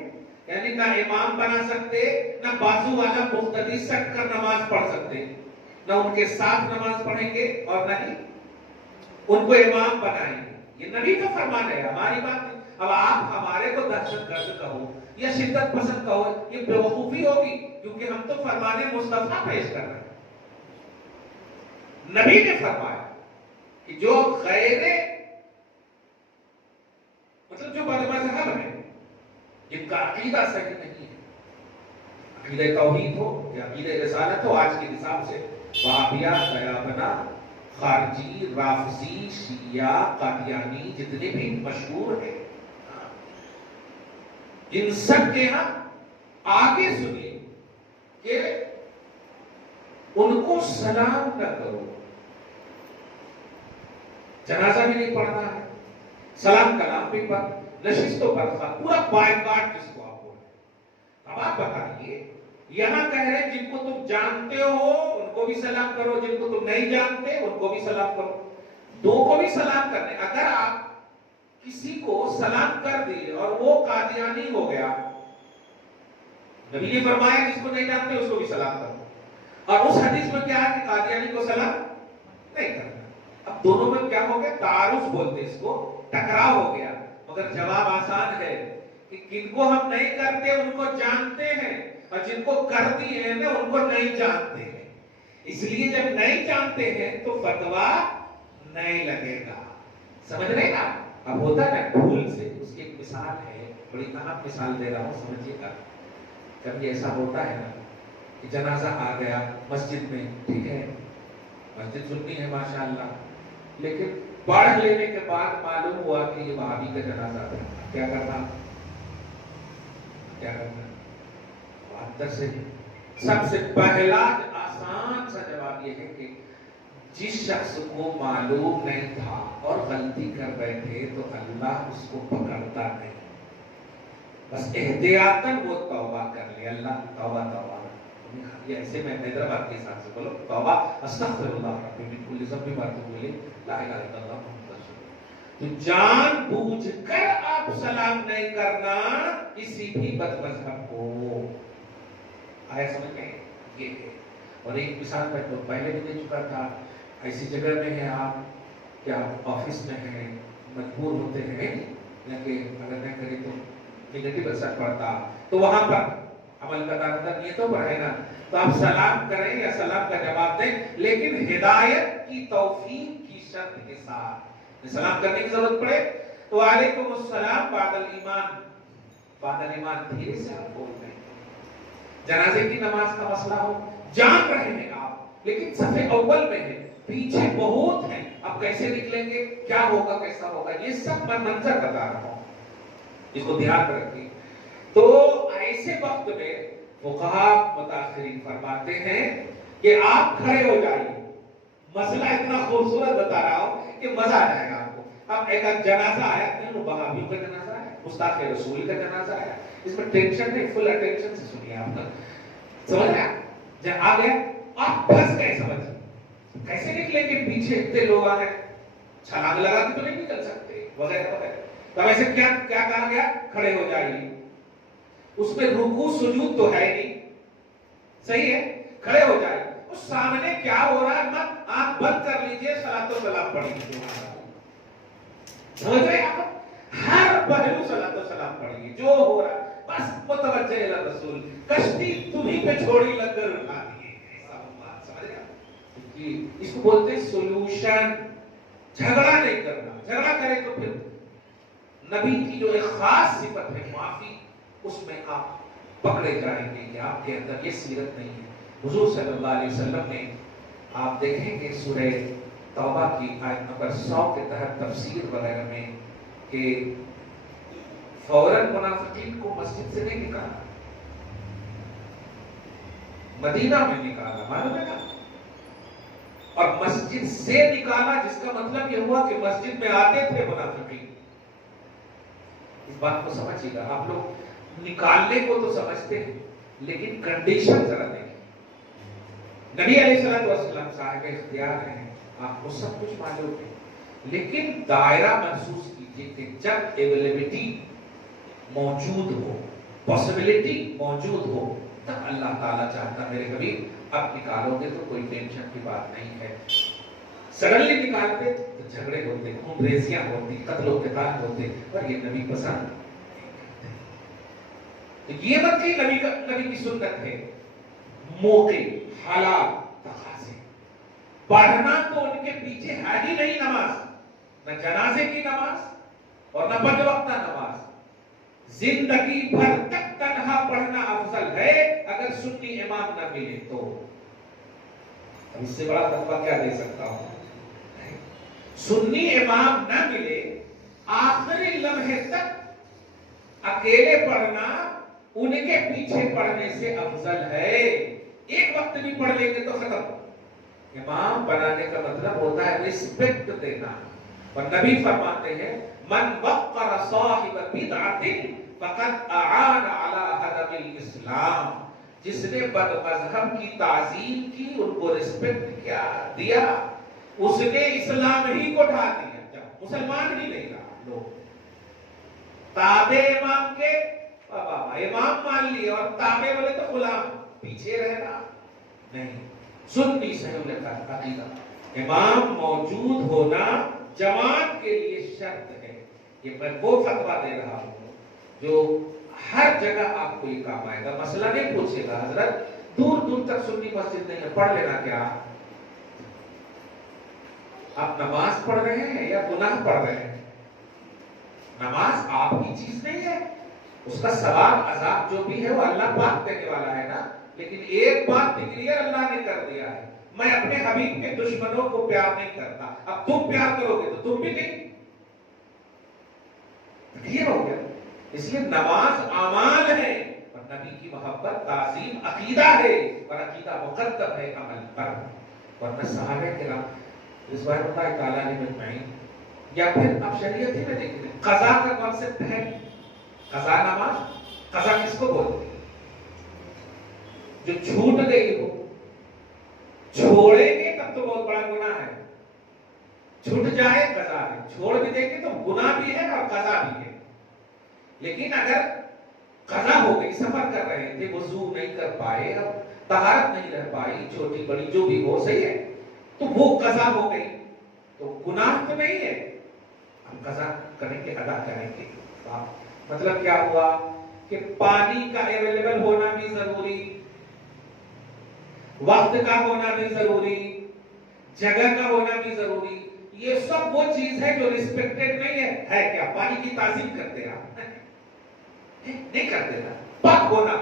یعنی نہ امام بنا سکتے, نہ بازو والا مقتدی سٹ کر نماز پڑھ سکتے, نہ ان کے ساتھ نماز پڑھیں گے اور نہ ہی ان کو امام بنائیں گے. یہ نبی کا فرمان ہے, ہماری بات نہیں. اب آپ ہمارے کو دہشت گرد کہو یا شدت پسند کہو, یہ بیوقوفی ہوگی, کیونکہ ہم تو فرمان مصطفیٰ پیش کر رہے ہیں. نبی نے فرمایا کہ جو غیر مطلب جو بد مذہب ہے, جن کا عقیدہ صحیح نہیں ہے, عقیدہ توحید ہو یا عقیدہ رسالت ہو, آج کے حساب سے وہابیہ, دیوبندہ, خارجی, رافضی, شیعہ, قادیانی, جتنے بھی مشہور ہیں, ان سب کے ہاں آگے سنیے کہ ان کو سلام نہ کرو, جنازہ بھی نہیں پڑھنا ہے, سلام کلام بھی پر, نشستوں پر, پورا بائیکاٹ جس کو آپ بولیں. اب آپ بتائیے, یہاں کہہ رہے جن کو تم جانتے ہو ان کو بھی سلام کرو, جن کو تم نہیں جانتے ان کو بھی سلام کرو. دو کو بھی سلام کرنے. اگر آپ کسی کو سلام کر دیے اور وہ قادیانی ہو گیا, نبی نے فرمایا جس کو نہیں جانتے اس کو بھی سلام کرو, اور اس حدیث میں کیا ہے کہ قادیانی کو سلام نہیں کرنا. اب دونوں میں کیا ہو گیا؟ تعارض بولتے اس کو, ٹکراؤ ہو گیا. مگر جواب آسان ہے کہ کن کو ہم نہیں کرتے ان کو جانتے ہیں, اور جن کو کر دیے ہیں نا ان کو نہیں جانتے ہیں. اس لیے جب نہیں جانتے ہیں تو فتوا نہیں لگے گا. سمجھ رہے نا؟ اب ہوتا ہے بھول سے, اس کی ایک مثال ہے, بڑی اہم مثال دے رہا ہوں, سمجھیے گا. کبھی ایسا ہوتا ہے نا کہ جنازہ آ گیا مسجد میں, ٹھیک ہے, مسجد سنی ہے ماشاءاللہ, لیکن پڑھ لینے کے بعد معلوم ہوا کہ یہ وہابی کا جنازہ تھا. کیا کرنا؟ کیا کرنا؟ بہتر سے سب سے پہلا آسان سا جواب یہ ہے کہ جس شخص کو معلوم نہیں تھا اور غلطی کر بیٹھے تو اللہ اس کو پکڑتا نہیں, بس احتیاطاً وہ توبہ کر لے. اللہ توبہ توبہ, یہ ایسے میں حیدرآباد کے حساب سے بولو توبہ استغفر اللہ ربی من کل ذنب واتوب الیہ لا الہ الا اللہ محمد رسول اللہ. تو جان بوجھ کر آپ سلام نہیں کرنا کسی بھی بد مذہب کو. آیا سمجھ میں؟ یہ ہے. اور ایک مثال میں تو پہلے بھی دے چکا تھا, ایسی جگہ میں ہیں آپ کہ آپ آفس میں ہیں, مجبور ہوتے ہیں کہ اگر نہ کریں تو نگیٹو اثر پڑتا, تو وہاں پر عمل کا دار نیتوں پر ہے نا, تو آپ سلام کریں یا سلام کا جواب دیں, لیکن ہدایت کی توفیق کی شرط کے ساتھ. سلام کرنے کی ضرورت پڑے تو وعلیکم السلام بعد الایمان, بعد الایمان دھیرے سے آپ بول رہے ہیں. جنازے کی نماز کا مسئلہ ہو, جان رہے ہیں آپ لیکن صف اول میں ہے, پیچھے بہت ہیں, اب کیسے نکلیں گے, کیا ہوگا, کیسا ہوگا, یہ سب میں منظر بتا رہا ہوں, اس کو دھیان رکھیے. تو ایسے وقت میں فقہا متاخرین فرماتے ہیں کہ آپ کھڑے ہو جائیے. مسئلہ اتنا خوبصورت بتا رہا ہوں کہ مزہ آ جائے گا آپ کو. اب ایک جنازہ آیا, وہابیوں کا جنازہ ہے, گستاخ رسول کا جنازہ آیا, اس میں ٹینشن نہیں, فل اٹینشن سے سنیے آپ. سمجھ رہے ہیں؟ جب آ گیا آپ پھنس گئے, سمجھ کیسے نکلیں گے, پیچھے اتنے لوگ آ گئے, چھلانگ لگا کے تو نہیں نکل سکتے وغیرہ وغیرہ. تب ایسے کیا کہا گیا؟ کھڑے ہو جائیے. اس میں رکوع سجود تو ہے نہیں, صحیح ہے, کھڑے ہو جائیے. اس سامنے کیا ہو رہا ہے مت آنکھ بند کر لیجئے, صلاۃ و سلام پڑھیے. سمجھ رہے ہیں آپ؟ ہر پہلو صلاۃ و سلام پڑھیے, جو ہو رہا ہے بس متوجہ الی رسول, کشتی تمہیں پہ چھوڑی لنگر اٹھا دیے, ایسا بات. سمجھ رہے ہیں؟ اس کو بولتے ہیں سولوشن. جھگڑا نہیں کرنا, جھگڑا کرے تو پھر نبی کی جو ایک خاص صفت ہے معافی, اس میں آپ پکڑے جائیں گے کہ آپ کے اندر یہ سیرت نہیں ہے. حضور صلی اللہ علیہ وسلم نے, آپ دیکھیں گے سورہ توبہ کی آیت نمبر 100 کے تحت تفسیر وغیرہ میں کہ فوراً منافقین کو مسجد سے نہیں نکالا, مدینہ میں نکالا, معلوم ہے نا, اور مسجد سے نکالا جس کا مطلب یہ ہوا کہ مسجد میں آتے تھے منافقین. اس بات کو سمجھیے گا. آپ لوگ نکالنے کو تو سمجھتے ہیں لیکن کنڈیشن ذرا دیکھیں. نبی علیہ السلام صاحب اختیار ہیں, آپ کو سب کچھ معلوم ہے, لیکن دائرہ محسوس کیجئے کہ جب اویلیبلٹی موجود ہو, پاسبلٹی موجود ہو, تب اللہ تعالیٰ چاہتا میرے حبیب اب نکالو گے تو کوئی ٹینشن کی بات نہیں ہے. سڈنلی نکالتے تو جھگڑے ہوتے, خون ریزیاں ہوتی, قتل و قتال ہوتے, اور یہ نبی پسند. یہ مت کہ نبی کی سنت ہے. موقع, حالات, تقاضے, پڑھنا تو ان کے پیچھے ہے ہی نہیں نماز, نہ جنازے کی نماز اور نہ پنج وقتہ نماز. زندگی بھر تک تنہا پڑھنا افضل ہے اگر سنی امام نہ ملے تو. اب اس سے بڑا فتویٰ کیا دے سکتا ہوں. سنی امام نہ ملے, آخری لمحے تک اکیلے پڑھنا ان کے پیچھے پڑھنے سے افضل ہے. ایک وقت بھی پڑھ لیں گے تو ختم. امام بنانے کا مطلب ہوتا ہے رسپیکٹ دینا, اور نبی فرماتے ہیں من وقر صاحب بدعۃ فقد اعان علی هدم الاسلام. جس نے بد مذہب کی تعظیم کی, ان کو رسپیکٹ کیا دیا, اس نے اسلام ہی کو ڈھا دیا، جب مسلمان ہی نہیں رہا، لوگ تابع امام کے امام مان لیے اور تابع بولے تو غلام پیچھے رہنا نہیں۔ سنی صحیح عقیدہ، امام موجود ہونا جماعت کے لیے شرط ہے۔ یہ میں وہ فتویٰ دے رہا ہوں جو ہر جگہ آپ کو یہ کام آئے گا۔ مسئلہ نہیں پوچھے گا حضرت دور دور تک سنی مسجد نہیں ہے، پڑھ لینا کیا آپ نماز پڑھ رہے ہیں یا گناہ پڑھ رہے ہیں؟ نماز آپ کی چیز نہیں ہے، اس کا ثواب عذاب جو بھی ہے وہ اللہ پاک دینے والا ہے نا۔ لیکن ایک بات کلیئر اللہ نے کر دیا ہے، میں اپنے حبیب کے دشمنوں کو پیار نہیں کرتا، اب تم پیار کرو گے تو تم بھی نہیں، کلیئر ہو گیا۔ اس لیے نماز اعمال ہے اور نبی کی محبت تعظیم عقیدہ ہے، اور عقیدہ مقدم ہے عمل پر۔ ورنہ صحابہ کرام رضوان اللہ تعالیٰ علیہم اجمعین، یا پھر آپ شریعت ہی میں دیکھ لیں، قضا کا کانسیپٹ ہے، قضا نماز، قضا کس کو بولتے ہیں؟ جو چھوٹ گئی ہو، چھوڑیں گے تب تو بہت بڑا گناہ ہے، چھوٹ جائے قضا ہے، چھوڑ بھی دیں گے تو گناہ بھی ہے اور قضا بھی ہے۔ لیکن اگر قضا ہو گئی، سفر کر رہے تھے، وضو نہیں کر پائے، اب طہارت نہیں رہ پائی، چھوٹی بڑی جو بھی ہو، صحیح ہے، تو وہ قضا ہو گئی تو گناہ تو نہیں ہے، ہم قضا کریں گے، ادا کریں گے۔ مطلب کیا ہوا کہ پانی کا اویلیبل ہونا بھی ضروری، وقت کا ہونا بھی ضروری، جگہ کا ہونا بھی ضروری، یہ سب وہ چیز ہے جو ریسپیکٹڈ نہیں ہے کیا پانی کی تعظیم کرتے آپ نہیں کرتے نا، پاک ہونا،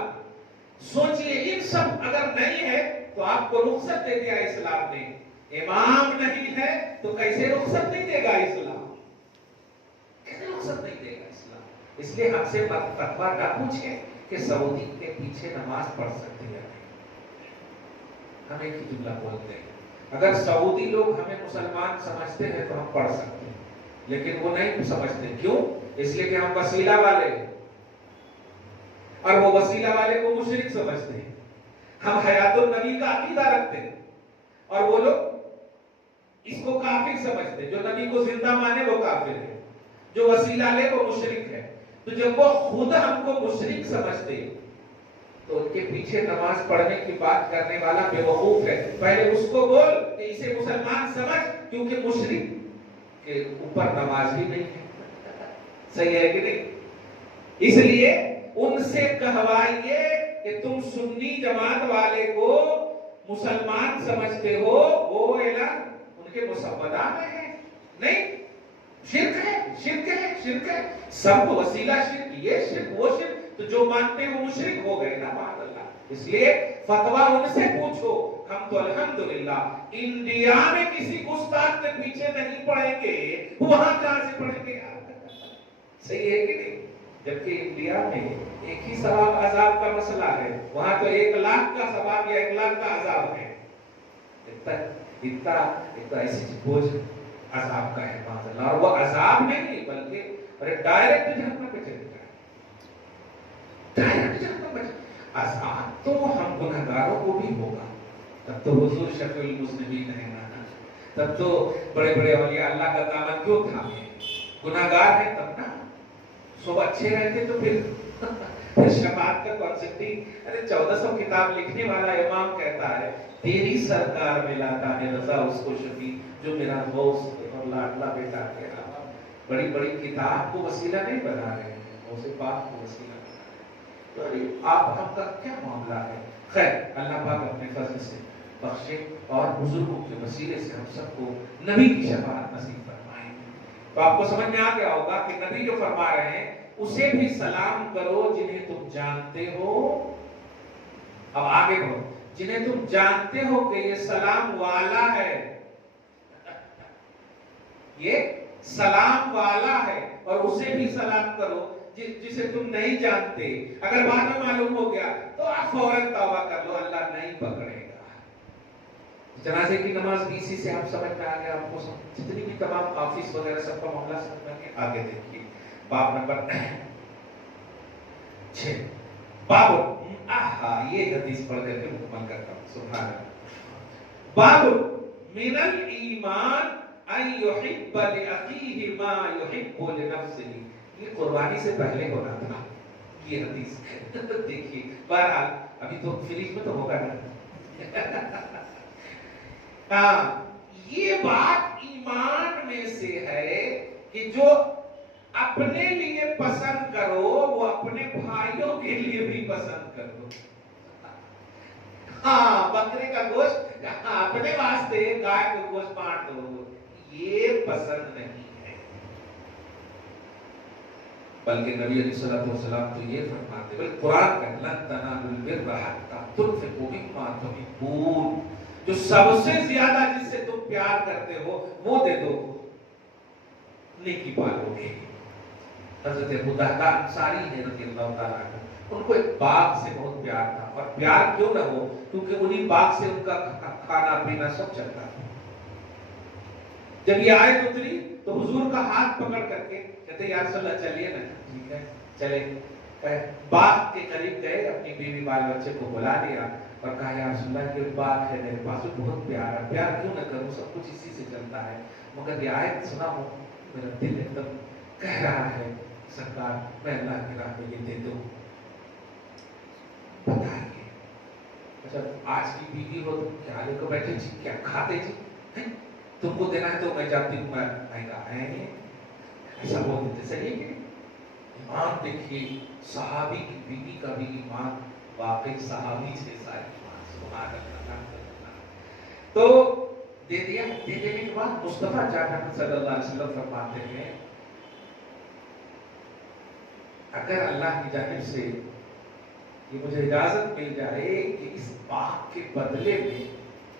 سوچئے ان سب اگر نہیں ہے تو آپ کو رخصت دے دیا اسلام نے۔ امام نہیں ہے تو کیسے رخصت نہیں دے گا اسلام، کیسے رخصت نہیں دے گا اسلام؟ اس لیے ہم سے فتویٰ نہ پوچھیں کہ سعودی کے پیچھے نماز پڑھ سکتے ہیں، ہم ایک ہی جملہ بولتے ہیں، اگر سعودی لوگ ہمیں مسلمان سمجھتے ہیں تو ہم پڑھ سکتے ہیں، لیکن وہ نہیں سمجھتے، کیوں؟ اس لیے کہ ہم وسیلہ والے ہیں، اور وہ وسیلہ والے کو مشرک سمجھتے ہیں۔ ہم حیات النبی کا عقیدہ رکھتے ہیں اور وہ لوگ اس کو کافر سمجھتے ہیں، جو نبی کو زندہ مانے وہ کافر ہے، جو وسیلہ لے وہ مشرک ہے۔ تو جب وہ خود ہم کو مشرک سمجھتے تو ان کے پیچھے نماز پڑھنے کی بات کرنے والا بے وقوف ہے، پہلے اس کو بول کہ اسے مسلمان سمجھ، کیونکہ مشرک کے اوپر نماز ہی نہیں ہے، صحیح ہے کہ نہیں؟ اس لیے ان سے کہوائیے کہ تم سنی جماعت والے کو مسلمان سمجھتے ہو، وہ اعلان ان کے مسودہ میں ہے، نہیں، شرک ہے، شرک ہے، شرک ہے، سب وسیلہ شرک، یہ شرک وہ شرک، تو جو مانتے وہ مشرک ہو گئے نا معاذ اللہ۔ اس لیے فتویٰ ان سے پوچھو، ہم تو الحمدللہ انڈیا میں کسی استاد کے پیچھے نہیں پڑھیں گے، وہاں کہاں سے پڑھیں گے؟ صحیح ہے کہ نہیں؟ جبکہ انڈیا میں ایک ہی ثواب عذاب کا مسئلہ ہے، وہاں تو 1,00,000 کا ثواب یا 1,00,000 کا عذاب ہے، اتنا ایسی بوجھ عذاب کا ہے معاذ اللہ، اور وہ عذاب نہیں بلکہ ڈائریکٹ جہنم پہ چلے جائے، ڈائریکٹ جہنم پہ۔ عذاب تو ہم گنہگاروں کو بھی ہوگا، تب تو حضور شفیع المذنبین ہے نا، تب تو بڑے بڑے اولیاء اللہ کا دامن کیوں تھامے؟ گنہگار ہے تب نا، سب اچھے رہتے تو پھر شفاعت کا کانسیپٹ ہی، ارے 1400 کتاب لکھنے والا امام کہتا ہے تیری سرکار میں لاتا ہے رضا اس کو شفیع جو میرا دوست اور لاڈلا بیٹا ہے۔ بڑی بڑی کتاب کو وسیلہ نہیں بنا رہے ہیں، اسے پاک کو وسیلہ بنا رہے ہیں۔ تو آپ ہم کا کیا معاملہ ہے؟ خیر، اللہ پاک اپنے فضل سے بخشے اور بزرگوں کے وسیلے سے ہم سب کو نبی کی شفاعت نصیب فرمائے۔ تو آپ کو سمجھ میں آ گیا ہوگا کہ نبی جو فرما رہے ہیں اسے بھی سلام کرو جنہیں تم جانتے ہو۔ اب آگے بڑھو، جنہیں تم جانتے ہو کہ یہ سلام والا ہے، یہ سلام والا ہے، اور اسے بھی سلام کرو جسے تم نہیں جانتے۔ اگر بعد میں معلوم ہو گیا تو آپ فوراً توبہ کر لو، اللہ نہیں پکڑے گا۔ جنازے کی نماز بھی اسی سے آپ سمجھ میں آ گیا، آپ کو جتنی بھی تمام آفس وغیرہ سب کا معاملہ سمجھ میں آگے دیکھیے باب نمبر 6 باب یہ حدیث پڑھ کر کے مکمل کرتا ہوں۔ سبحان اللہ۔ باب من الایمان ان یحب لاخیہ ما یحب لنفسہ. یہ قربانی سے پہلے ہونا تھا یہ حدیث. دیکھیے بہرحال ابھی تو فریج میں تو ہوگا نہیں. ہاں یہ بات ایمان میں سے ہے کہ جو اپنے لیے پسند کرو وہ اپنے بھائیوں کے لیے بھی پسند کرو. ہاں بکرے کا گوشت اپنے واسطے گائے کا گوشت بانٹ دو, یہ پسند نہیں ہے. بلکہ نبی علیہ الصلوۃ والسلام تو یہ فرماتے, بلکہ قرآن کا لن تنالوا البر حتى تنفقوا مما تحبون, جو سب سے زیادہ جس سے تم پیار کرتے ہو وہ دے دو, نیکی پالو گے. حضرت ابو درداء انصاری ہے رضی اللہ تعالیٰ عنہ, ان کو ایک باغ سے بہت پیار تھا, اور پیار کیوں نہ ہو کیونکہ انہی باغ سے ان کا کھانا پینا سب چلتا تھا. جب یہ آیت اتری تو حضور کا ہاتھ پکڑ کر کے کہتے یا رسول اللہ چلیے نا, ٹھیک ہے چلے. باغ کے قریب گئے, اپنی بیوی بال بچے کو بلا لیا اور کہا یا رسول اللہ یہ باغ ہے میرے پاس, بہت پیار ہے, پیار کیوں نہ کروں, سب کچھ اسی سے چلتا ہے, مگر یہ آیت سنا ہو میرا دل ایک دم کہہ رہا ہے سرکار میں اللہ کی راہ میں یہ دے دوں. بتائیے اچھا آج کی بیوی ہو تو کیا لے کر بیٹھے جی, کیا کھاتے جی, تم کو دینا ہے تو میں جانتی ہوں میں مہنگا ہے, ایسا بول دیتے. صحیح ہے. ایمان دیکھیے صحابی کی بیوی کا بھی ایمان واقعی صحابی جیسا ایمان. سبحان اللہ. تو دے دیا, دے دینے کے بعد مصطفیٰ جانب صلی اللہ علیہ وسلم فرماتے ہیں اگر اللہ کی جانب سے یہ مجھے اجازت مل جائے کہ اس باغ کے بدلے میں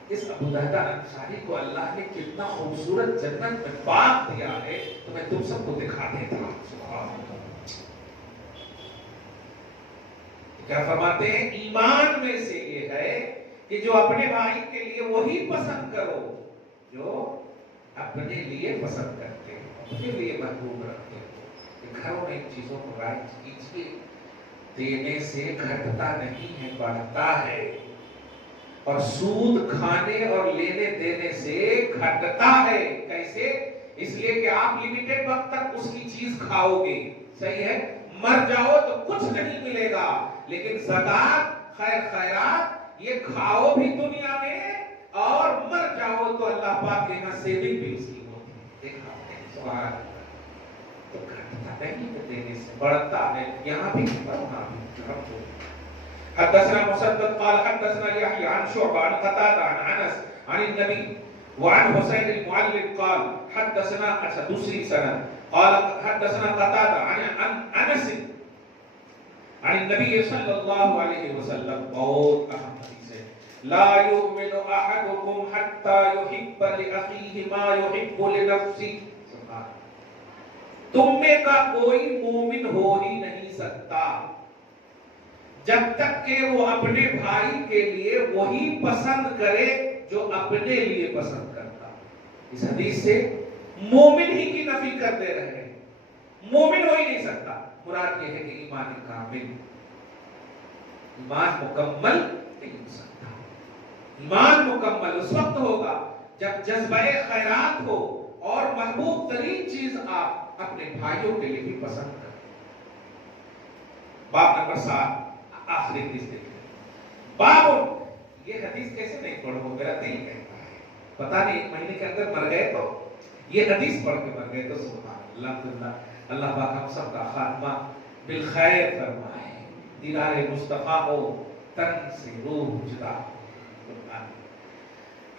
اس ابو درداء انصاری کو اللہ نے کتنا خوبصورت جنت میں باغ دیا ہے تو میں تم سب کو دکھا دیتا. سبحان اللہ. کیا فرماتے ہیں ایمان میں سے یہ ہے کہ جو اپنے بھائی کے لیے وہی پسند کرو جو اپنے لیے پسند کرتے ہو, اپنے لیے محبوب رکھتے ہو. گھروں میں ان چیزوں کو رائج کیجیے. دینے سے گھٹتا نہیں ہے, بڑھتا ہے. اور سود کھانے اور لینے دینے سے گھٹتا ہے. کیسے؟ اس لیے کہ آپ لمیٹڈ وقت تک اس کی چیز کھاؤ گے, صحیح ہے, مر جاؤ تو کچھ نہیں ملے گا. لیکن زکات خیر خیرات یہ کھاؤ بھی دنیا میں اور مر جاؤ تو اللہ پاک کے یہاں سیونگ بھی اس کی ہوتی ہے. دیکھا آپ نے سوال تو گھٹتا نہیں ہے, دینے سے بڑھتا ہے. یہاں بھی وہاں بھی. حدثنا مسدد قال حدثنا يحيى عن شعبة عن قتادة عن انس عن النبي وعن حسين المعلم قال حدثنا دوسری سند قال حدثنا قتادة عن انس عن النبي صلی اللہ علیہ وسلم. بہت اہم حدیث ہے. لا يؤمن احدكم حتى يحب لاخيه ما يحب لنفسه. تم میں کا کوئی مومن ہو ہی نہیں سکتا جب تک کہ وہ اپنے بھائی کے لیے وہی پسند کرے جو اپنے لیے پسند کرتا. اس حدیث سے مومن ہی کی نفی کر دے رہے ہیں. مومن ہو ہی نہیں سکتا. مراد یہ ہے کہ ایمان کامل, ایمان مکمل نہیں ہو سکتا. ایمان مکمل اس وقت ہوگا جب جذبہ خیرات ہو اور محبوب ترین چیز آپ اپنے بھائیوں کے لیے بھی پسند کریں. باب نمبر 7 آخری حدیث دیکھیں. باب یہ حدیث کیسے نہیں پڑھو, میرا دل کہتا ہے پتہ نہیں ایک مہینے کے اندر مر گئے تو یہ حدیث پڑھ کے مر گئے تو سبحان اللہ. الحمدللہ اللہ پاک ہم سب کا خاتمہ بالخیر فرمائے. دیدار مصطفیٰ ہو, تن سے روح جدا.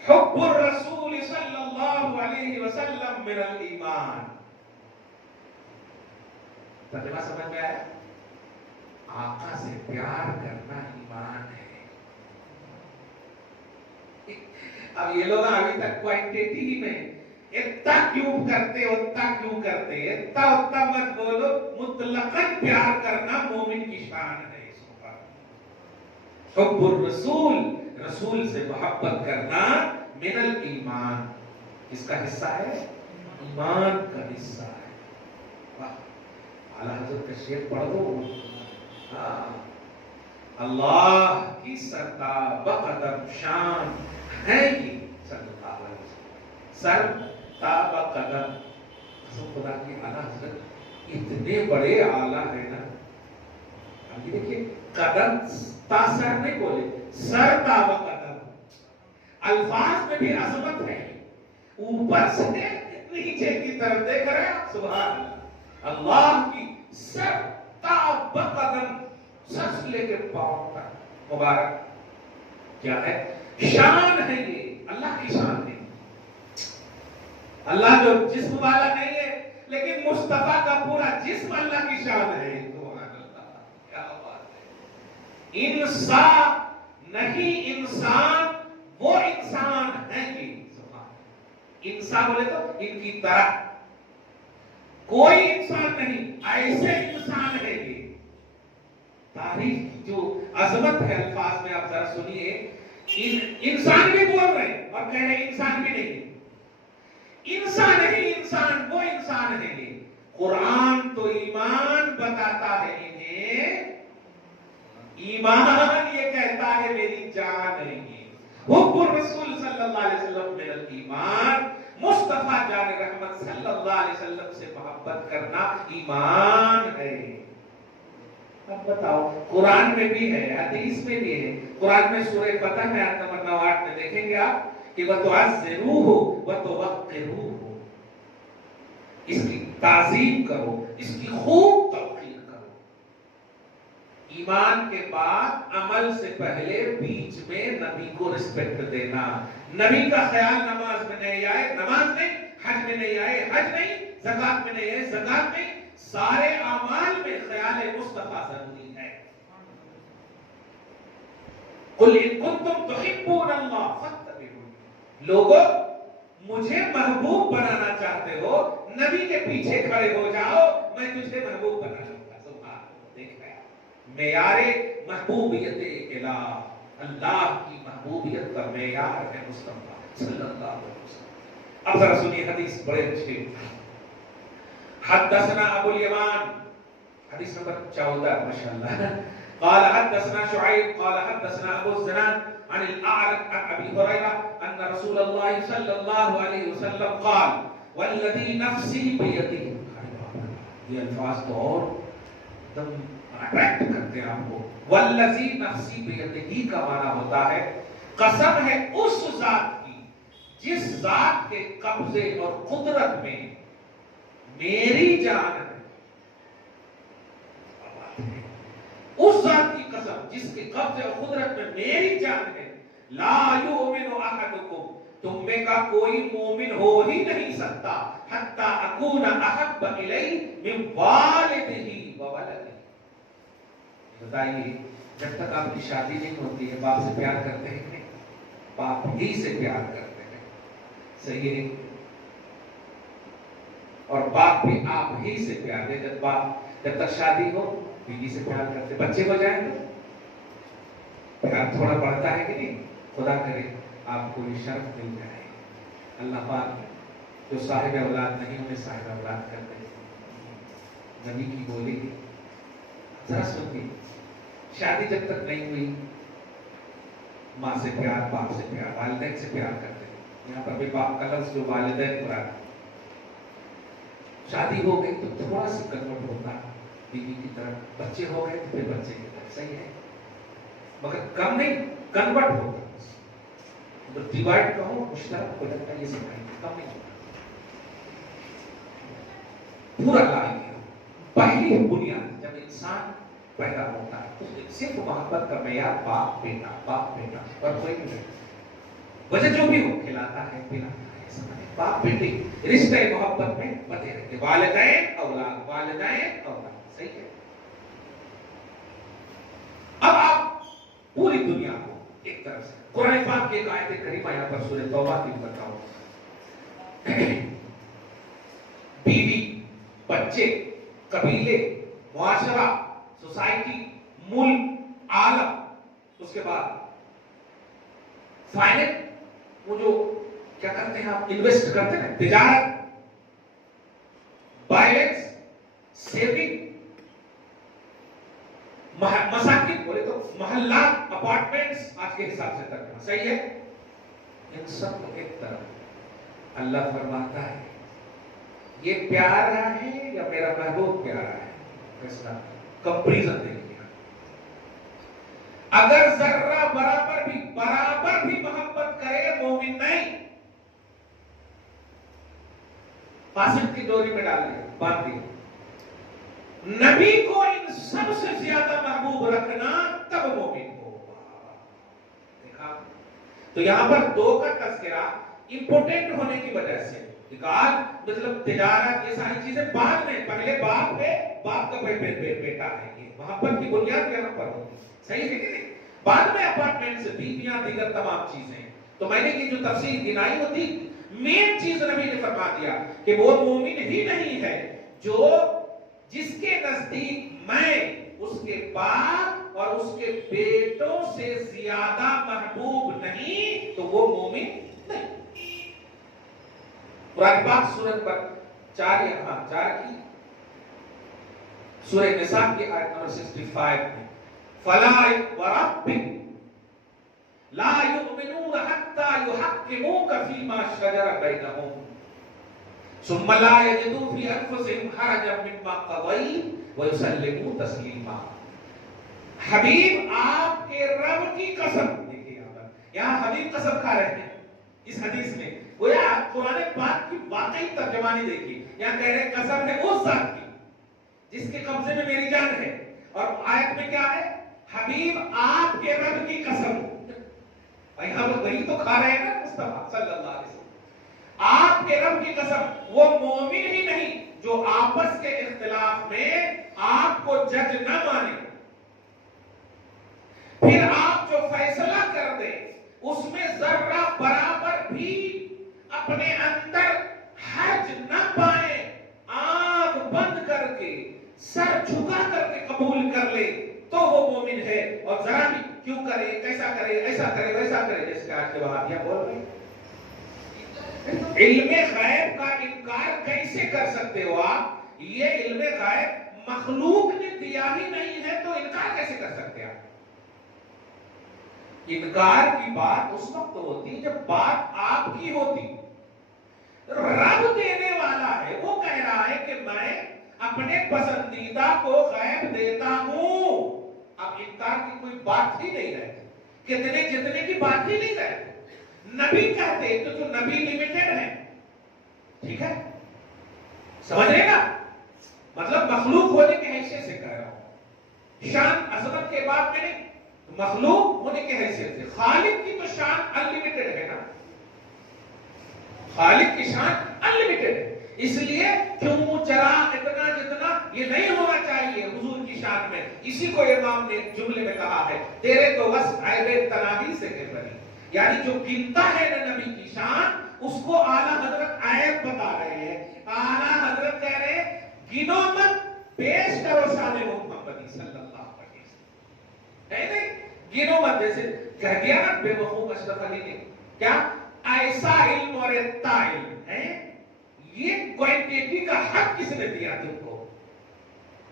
حب الرسول صلی اللہ علیہ وسلم من الایمان. ترجمہ سمجھ میں آیا؟ آقا سے پیار کرنا ایمان ہے. اب یہ لوگ ابھی تک کوانٹیٹی میں اتنا کیوں کرتے, اتنا کیوں کرتے, اتنا مت بولو. مطلقاً پیار کرنا مومن کی شان ہے. حب الرسول, رسول سے محبت کرنا من الایمان, کس کا حصہ ہے؟ ایمان کا حصہ ہے. اعلیٰ حضرت کا شعر پڑھ دو. اللہ کی سرتاب قدم شان ہے یہ صلی اللہ علیہ وسلم. سر تاب قدم. خدا کی اعلیٰ حضرت اتنے بڑے اعلیٰ ہیں نا. ابھی دیکھیے قدم تا سر نہیں بولے, سر تاب قدم. الفاظ میں بھی عظمت ہے. اوپر سے نیچے کی طرف دیکھ رہے ہیں سبحان اللہ. اللہ کی سر تاب قدم, سر سے لے کے پاؤں تک مبارک کیا ہے, شان ہے. یہ اللہ کی شان ہے. اللہ جو جسم والا نہیں ہے لیکن مصطفیٰ کا پورا جسم اللہ کی شان ہے. کیا بات ہے. انسان نہیں, انسان وہ انسان ہے کہ انسان بولے تو ان کی طرح کوئی انسان نہیں, ایسے انسان ہے. یہ تعریف کی جو عظمت ہے الفاظ میں آپ ذرا سنیے. انسان بھی بول رہے ہیں اور کہہ رہے ہیں انسان بھی نہیں. انسان نہیں, انسان وہ انسان ہے. یہ قرآن تو ایمان بتاتا ہے انہیں. ایمان یہ کہتا ہے میری جان ہے. حب الرسول صلی اللہ علیہ وسلم من الایمان, مصطفیٰ جان رحمت صلی اللہ علیہ وسلم سے محبت کرنا ایمان ہے. اب بتاؤ قرآن میں بھی ہے, حدیث میں بھی ہے. قرآن میں سورہ فتح میں آیت نمبر 9 میں دیکھیں گے آپ کہ وَتُعَزِّرُوهُ وَتُوَقِّرُوهُ, اس کی تعظیم کرو, اس کی خوب توقیر کرو. ایمان کے بعد عمل سے پہلے بیچ میں نبی کو رسپیکٹ دینا. نبی کا خیال نماز میں نہیں آئے, نماز نہیں. حج میں نہیں آئے, حج نہیں. زکات میں نہیں آئے, زکات نہیں. سارے اعمال میں خیال مصطفیٰ ضروری ہے. قُلْ إِن كُنتُمْ تُحِبُّونَ اللَّهَ فَاتَّبِعُونِي, لوگوں مجھے محبوب بنانا چاہتے ہو, نبی کے پیچھے کھڑے ہو جاؤ, میں تجھے محبوب بنا لوں گا. سبحان اللہ. دیکھ رہے ہیں معیار محبوبیت الہ, اللہ کی محبوبیت کا معیار ہے مصطفیٰ صلی اللہ علیہ وسلم. اب ذرا سنیے حدیث بڑے اچھے. حدثنا ابو الیمان, حدیث نمبر 14 ماشاءاللہ. قال حدثنا شعيب قال حدثنا ابو الزناد عن الاعرج عن ابي هريره ان رسول الله صلى الله عليه وسلم قال والذي نفسي بيده. یہ الفاظ تو اور دم اٹریکٹ کرتے ہیں آپ کو. والذی نفسی بیدہ کا معنی ہوتا ہے قسم ہے اس ذات کی جس ذات کے قبضے اور قدرت میں میری جان ہے. اس ذات کی قسم جس کے قبضے اور قدرت میں میری جان ہے. لا یؤمن احدکم, تم میں کا کوئی مومن ہو ہی نہیں سکتا حتی اکون احب الی من والدہ وولدہ. بتائیے جب تک آپ کی شادی نہیں ہوتی ہے باپ سے پیار کرتے ہیں کہ باپ ہی سے پیار کرتے ہیں, صحیح ہے. اور باپ بھی آپ ہی سے پیار دے. جب تک شادی ہو بیوی سے پیار کرتے, بچے ہو جائیں تو پیار تھوڑا بڑھتا ہے کہ نہیں. خدا کرے آپ کو یہ شرف مل جائے. اللہ پاک جو صاحب اولاد نہیں انہیں صاحب اولاد کر دے. نبی کی بولی ذرا سنیے, شادی جب تک نہیں ہوئی ماں سے پیار, باپ سے پیار, والدین سے پیار کرتے. یہاں پر بھی باپ کا لفظ جو والدین مراد. شادی ہو گئی تو تھوڑا سا کنورٹ ہوتا ہے بیوی کی طرف, بچے ہو گئے تو پھر بچے کی طرف, صحیح ہے, مگر کم نہیں, کنورٹ ہوتا. ڈیوائڈ کہو مشترک ہو جاتا ہے, یہ سمجھائیں کم نہیں ہوتا, پورا لائن ہے. پہلی بنیاد جب انسان پیدا ہوتا ہے تو صرف محبت کا معیار باپ بیٹا, باپ بیٹا اور کوئی نہیں. وجہ جو بھی ہو, کھلاتا ہے پلاتا ہے, سمجھے باپ بیٹی رشتے محبت میں بتے رہتے. والدین اولاد, والدین اولاد, صحیح ہے. اب آپ پوری دنیا کو ایک طرف سے قرآن پاک کی ایک آیت کریمہ یہاں پر سورہ توبہ کی بتاؤ. بیوی, بچے, قبیلے, معاشرہ, سوسائٹی, ملک, عالم, اس کے بعد فائنینس, وہ جو کیا کرتے ہیں آپ, انویسٹ کرتے ہیں, تجارت, وائلنس, سیونگ, مساکن بولے تو محلات, اپارٹمنٹس آج کے حساب سے ترجمہ, صحیح ہے. ان سب کو ایک طرف اللہ فرماتا ہے یہ پیارا ہے یا میرا محبوب پیارا ہے؟ اس کا کمپریزن دیکھیے. اگر ذرہ برابر بھی محبت کرے مومن نہیں، فاسق کی ڈوری میں ڈال دیا، باندھ دیا. نبی کو ان سب سے زیادہ محبوب رکھنا تب مومن کو. دیکھا تو یہاں پر دو کا تذکرہ امپورٹنٹ ہونے کی وجہ سے. مطلب تجارت یہ ساری چیزیں بعد میں، پہلے باپ کا بیٹا ہے، یہ وہاں پر کی بنیاد یہاں پر ہوتی. صحیح ہے کہ نہیں؟ بعد میں اپارٹمنٹ سے بیویاں دیگر تمام چیزیں. تو میں نے یہ جو تفصیل گنائی ہوتی، مین چیز نبی نے فرما دیا کہ وہ مومن ہی نہیں ہے جو جس کے نزدیک میں اس کے باپ اور اس کے بیٹوں سے زیادہ محبوب نہیں، تو وہ مومن نہیں. قرآن پاک سورۃ پر 4 کی سورہ نساء کی آیت نمبر 65 میں فلا وربک لا یؤمنون حتی یحکموک فیما شجر بینہم ثم لا یجدوا فی انفسہم حرجا مما قضیت ویسلموا تسلیما. حبیب آپ کے رب کی قسم، دیکھیے یہاں حبیب قسم کھا رہے ہیں اس حدیث میں. وہ قرآن پاک کی واقعی ترجمانی دیکھیے، یہاں کہہ رہے قسم ہے اس ذات کی جس کے قبضے میں میری جان ہے، اور آیت میں کیا ہے؟ حبیب آپ کے رب کی قسم. بھائی ہم وہی تو کھا رہے ہیں نا مصطفیٰ صلی اللہ علیہ وسلم. آپ کے رب کی قسم وہ مومن ہی نہیں جو آپس کے اختلاف میں آپ کو جج نہ مانے، پھر آپ جو فیصلہ کر دیں اس میں ذرہ برابر بھی اپنے اندر حرج نہ پائیں، آنکھ بند کر کے سر جھکا کر کے قبول کر لے تو وہ مومن ہے. اور ذرا بھی کیوں کرے، کیسا کرے، ایسا کرے، ویسا کرے، جیسے آج کے وہابیاں بول رہے ہیں. علم غیب کا انکار کیسے کر سکتے ہو آپ؟ یہ علم غیب مخلوق نے دیا ہی نہیں ہے تو انکار کیسے کر سکتے آپ؟ انکار کی بات اس وقت ہوتی جب بات آپ کی ہوتی. رب دینے والا ہے، وہ کہہ رہا ہے کہ میں اپنے پسندیدہ کو غیب دیتا ہوں. اب انکار کی کوئی بات ہی نہیں رہتی، کتنے جتنے کی بات ہی نہیں رہتی. نبی کہتے تو جو نبی لیمیٹڈ ہے، ٹھیک ہے، سمجھ رہے نا؟ مطلب مخلوق ہونے کی حیثیت سے کہہ رہا ہوں، شان عظمت کے بعد میں نہیں، مخلوق ہونے کی حیثیت سے. خالق کی تو شان انلیمیٹڈ ہے نا، خالق کی شان انلیمیٹڈ ہے. اس لیے کیوں چرا اتنا جتنا یہ نہیں ہونا چاہیے حضور کی شان میں. اسی کو امام نے جملے میں کہا ہے تیرے تو وصف عیب تناہی سے ہے بنی. یعنی جو گنتا ہے نا نبی کی شان، اس کو اعلیٰ حضرت عیب بتا رہے ہیں. اعلیٰ حضرت کہہ رہے ہیں گنو مت، پیش کرو شان محمدی صلی اللہ علیہ وسلم. ہے نہیں گنو مت، جیسے کہہ دیا نا بے وقوف اشرف علی نے، کیا ایسا علم اور اتنا علم ہے. یہ کوانٹیٹی کا حق کس نے دیا تم کو؟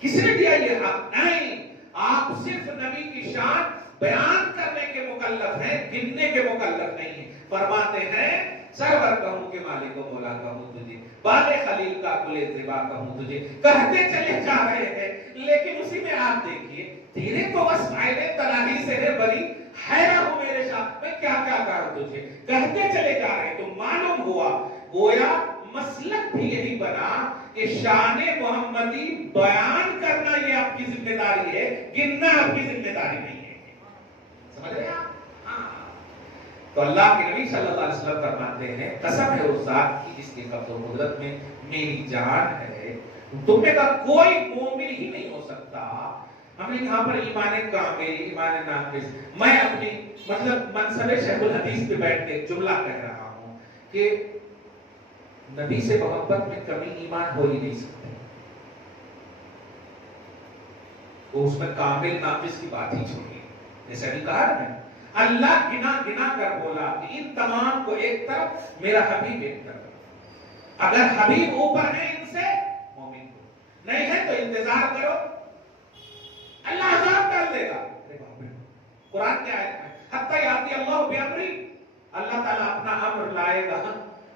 کس نے دیا یہ حق؟ نہیں، آپ صرف نبی کی شان بیان کرنے کے مکلف ہیں، گننے کے مکلف نہیں ہیں. فرماتے ہیں سرور کہوں کہ مالک و مولا کہوں تجھے، بال خلیل کا کل زبا کہوں تجھے. کہتے چلے جا رہے ہیں، لیکن اسی میں آپ دیکھیے تیرے تو بس فائدے تناہی سے ہے بری، حیران ہوں میرے ساتھ میں کیا کیا کہوں تجھے. کہتے چلے جا رہے تو معلوم ہوا گویا مسلک بھی یہی بنا کہ شان محمدی بیان کرنا یہ آپ کی ذمہ داری ہے، گننا آپ کی ذمہ داری نہیں ہے. سمجھ رہے آپ؟ تو اللہ کے نبی صلی اللہ علیہ وسلم فرماتے ہیں قسم ہے اس ذات کی جس کے قبض و قدرت میں میری جان ہے، تم میں کا کوئی مومن ہی نہیں ہو سکتا. ہم نے یہاں پر ایمان کامل، ایمان ناقص، میں اپنی مطلب منصب شیخ الحدیث پہ بیٹھ کے جملہ کہہ رہا ہوں کہ نبی سے محبت میں کمی ایمان ہو ہی نہیں سکتی. وہ اس میں کامل ناقص کی بات ہی چھوڑی. جیسے ابھی کہا نا اللہ گنا گنا کر بولا کہ ان تمام کو ایک طرف، میرا حبیب ایک طرف. اگر حبیب اوپر ہے ان سے، مومن کو نہیں ہے تو انتظار کرو، اللہ عذاب ڈال دے گا. قرآن کی آیت میں حتی یاتی اللہ بامری، اللہ تعالیٰ اپنا امر لائے گا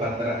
15।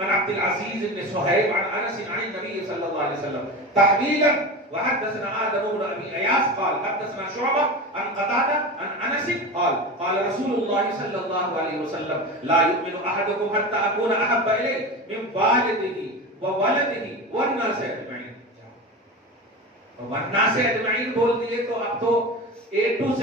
عن عبد العزيز بن صهيب عن انس عن النبي صلى الله عليه وسلم تحويلا وحدثنا آدم بن ابي اياس قال حدثنا شعبة عن قتادة عن انس قال قال رسول الله صلى الله عليه وسلم لا يؤمن احدكم حتى اكون احب اليه من والده وولده والناس اجمعين। والناس اجمعين بول دیے تو اب تو A to Z,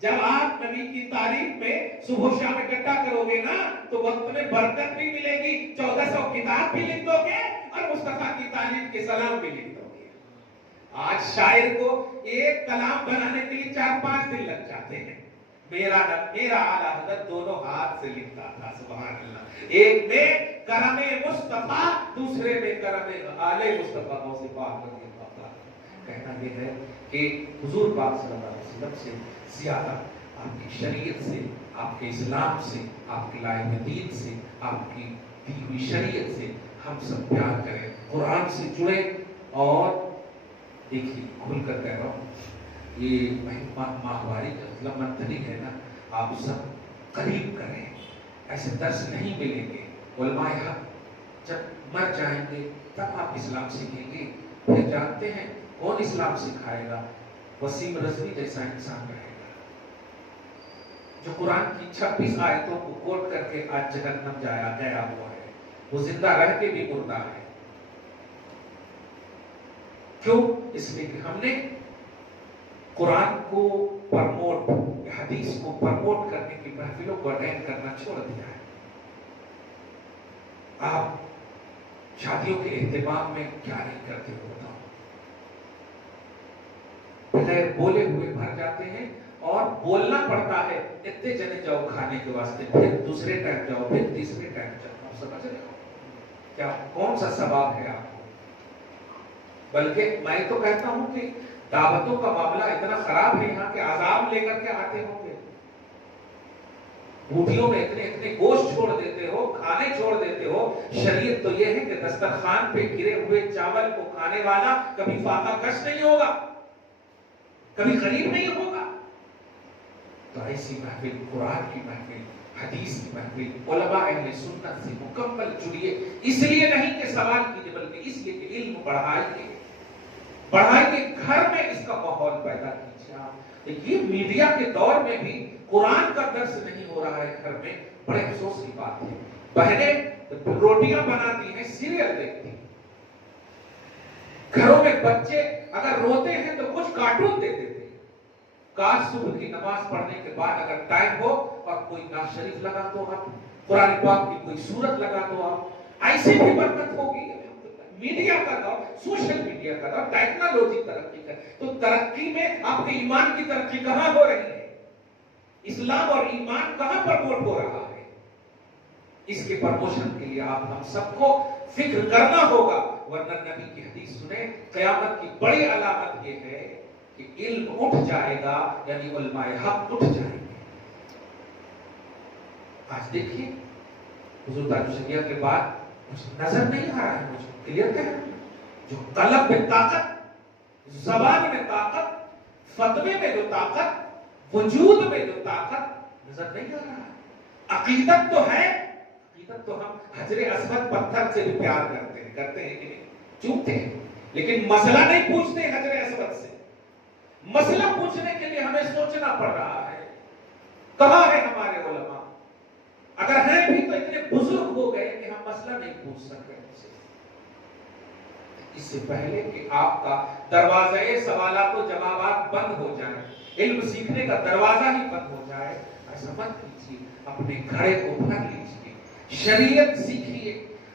جب آپ نبی کی تعریف میں صبح و شام اکٹھا کرو گے نا تو وقت میں برکت بھی ملے گی، 1400 کتاب بھی لکھ دو گے اور مصطفیٰ کی تعریف کے سلام بھی لکھ دو گے۔ آج شاعر کو ایک کلام بنانے کے لیے 4-5 دن لگ جاتے ہیں۔ میرا اعلیٰ حضرت دونوں ہاتھ سے لکھتا تھا، سبحان اللہ، ایک میں کرم مصطفیٰ، دوسرے میں کرم آل مصطفیٰ سے پاک رضی اللہ تعالیٰ۔ کہنا یہ ہے کہ حضور پاک صلی اللہ علیہ وسلم سے زیادہ آپ کی شریعت سے، آپ کے اسلام سے، آپ کے لائے ہوئے دین سے، آپ کی دی ہوئی شریعت سے ہم سب پیار کریں، قرآن سے جڑیں۔ اور دیکھیے کھل کر کہہ رہا ہوں، یہ ماہواری کا مطلب منتری ہے نا، آپ سب قریب کریں، ایسے درس نہیں ملیں گے۔ علماء حق جب مر جائیں گے تب آپ اسلام سیکھیں گے، پھر جانتے ہیں کون اسلام سکھائے گا؟ وسیم رضوی جیسا انسان رہے گا جو قرآن کی 26 آیتوں کو کوٹ کر کے آج جہنم گیا ہوا ہے، وہ زندہ رہ کے بھی مردہ ہے۔ کیوں؟ اس لیے کہ ہم نے قرآن کو پرموٹ، حدیث کو پرموٹ کرنے کی محفلوں کو اٹینڈ کرنا چھوڑ دیا ہے۔ آپ شادیوں کے اہتمام میں کیا نہیں کرتے ہو بتاؤ؟ بغیر بولے ہوئے بھر جاتے ہیں اور بولنا پڑتا ہے، اتنے جنے جاؤ کھانے کے واسطے، پھر دوسرے ٹائم جاؤ، پھر تیسرے ٹائم جاؤ۔ آپ سمجھ رہے ہو کیا کون سا ثواب ہے آپ کو؟ بلکہ میں تو کہتا ہوں کہ دعوتوں کا معاملہ اتنا خراب ہے یہاں کہ عذاب لے کر کے آتے ہوں گے۔ بوٹیوں میں اتنے گوشت چھوڑ دیتے ہو، کھانے چھوڑ دیتے ہو۔ شریعت تو یہ ہے کہ دسترخوان پہ گرے ہوئے چاول کو کھانے والا کبھی فاقہ کش نہیں ہوگا، کبھی غریب نہیں ہوگا۔ تو ایسی محفل، قرآن کی محفل، حدیث کی محفل، علماء اہل سنت سے مکمل جڑیے، اس لیے نہیں کہ سوال کیجیے بلکہ اس لیے کہ علم بڑھائیے، گھر میں اس کا ماحول پیدا کیجیے۔ آپ یہ میڈیا کے دور میں بھی قرآن کا درس نہیں ہو رہا ہے گھر میں، بڑے افسوس کی بات ہے۔ بہنیں روٹیاں بناتی ہیں، سیریل دیکھتی ہیں، گھروں میں بچے اگر روتے ہیں تو کچھ کارٹون دے دیتے ہیں۔ کاش صبح کی نماز پڑھنے کے بعد اگر ٹائم ہو اور کوئی نعت شریف لگا تو آپ، قرآن پاک کی کوئی سورت لگا تو آپ، ایسے بھی برکت ہوگی۔ میڈیا کا دور، سوشل میڈیا کا دور، ٹیکنالوجی ترقی کر، تو ترقی میں آپ کے ایمان کی ترقی کہاں ہو رہی ہے؟ اسلام اور ایمان کہاں پرموٹ ہو رہا ہے؟ اس کے پرموشن کے لیے آپ ہم سب کو فکر کرنا ہوگا، ورنہ نبی کی حدیث سنیں، قیامت کی بڑی علامت یہ ہے کہ علم اٹھ جائے گا، یعنی علماء حق اٹھ جائیں گے۔ آج دیکھیے حضور تاج الشریعہ کے بعد کچھ نظر نہیں آ رہا ہے، مجھے کلیئر ہے جو قلب میں طاقت، زبان میں طاقت، فتوے میں جو طاقت، وجود میں جو طاقت نظر نہیں آ رہا ہے۔ عقیدت تو ہے، عقیدت تو ہم حجر اسود پتھر سے بھی پیار کرتے ہیں کہ نہیں؟ چوکتے ہیں، لیکن مسئلہ نہیں پوچھتے حجر اسود سے۔ مسئلہ پوچھنے کے لیے ہمیں سوچنا پڑ رہا ہے، کہاں ہے ہمارے علماء؟ اگر ہیں بھی تو اتنے بزرگ ہو گئے کہ ہم مسئلہ نہیں پوچھ سکتے ان سے۔ اس سے پہلے کہ آپ کا دروازہ سوالات و جوابات بند ہو جائے، علم سیکھنے کا دروازہ ہی بند ہو جائے، ایسا مت کیجیے، اپنے گھڑے کو بھر لیجیے، شریعت سیکھیے۔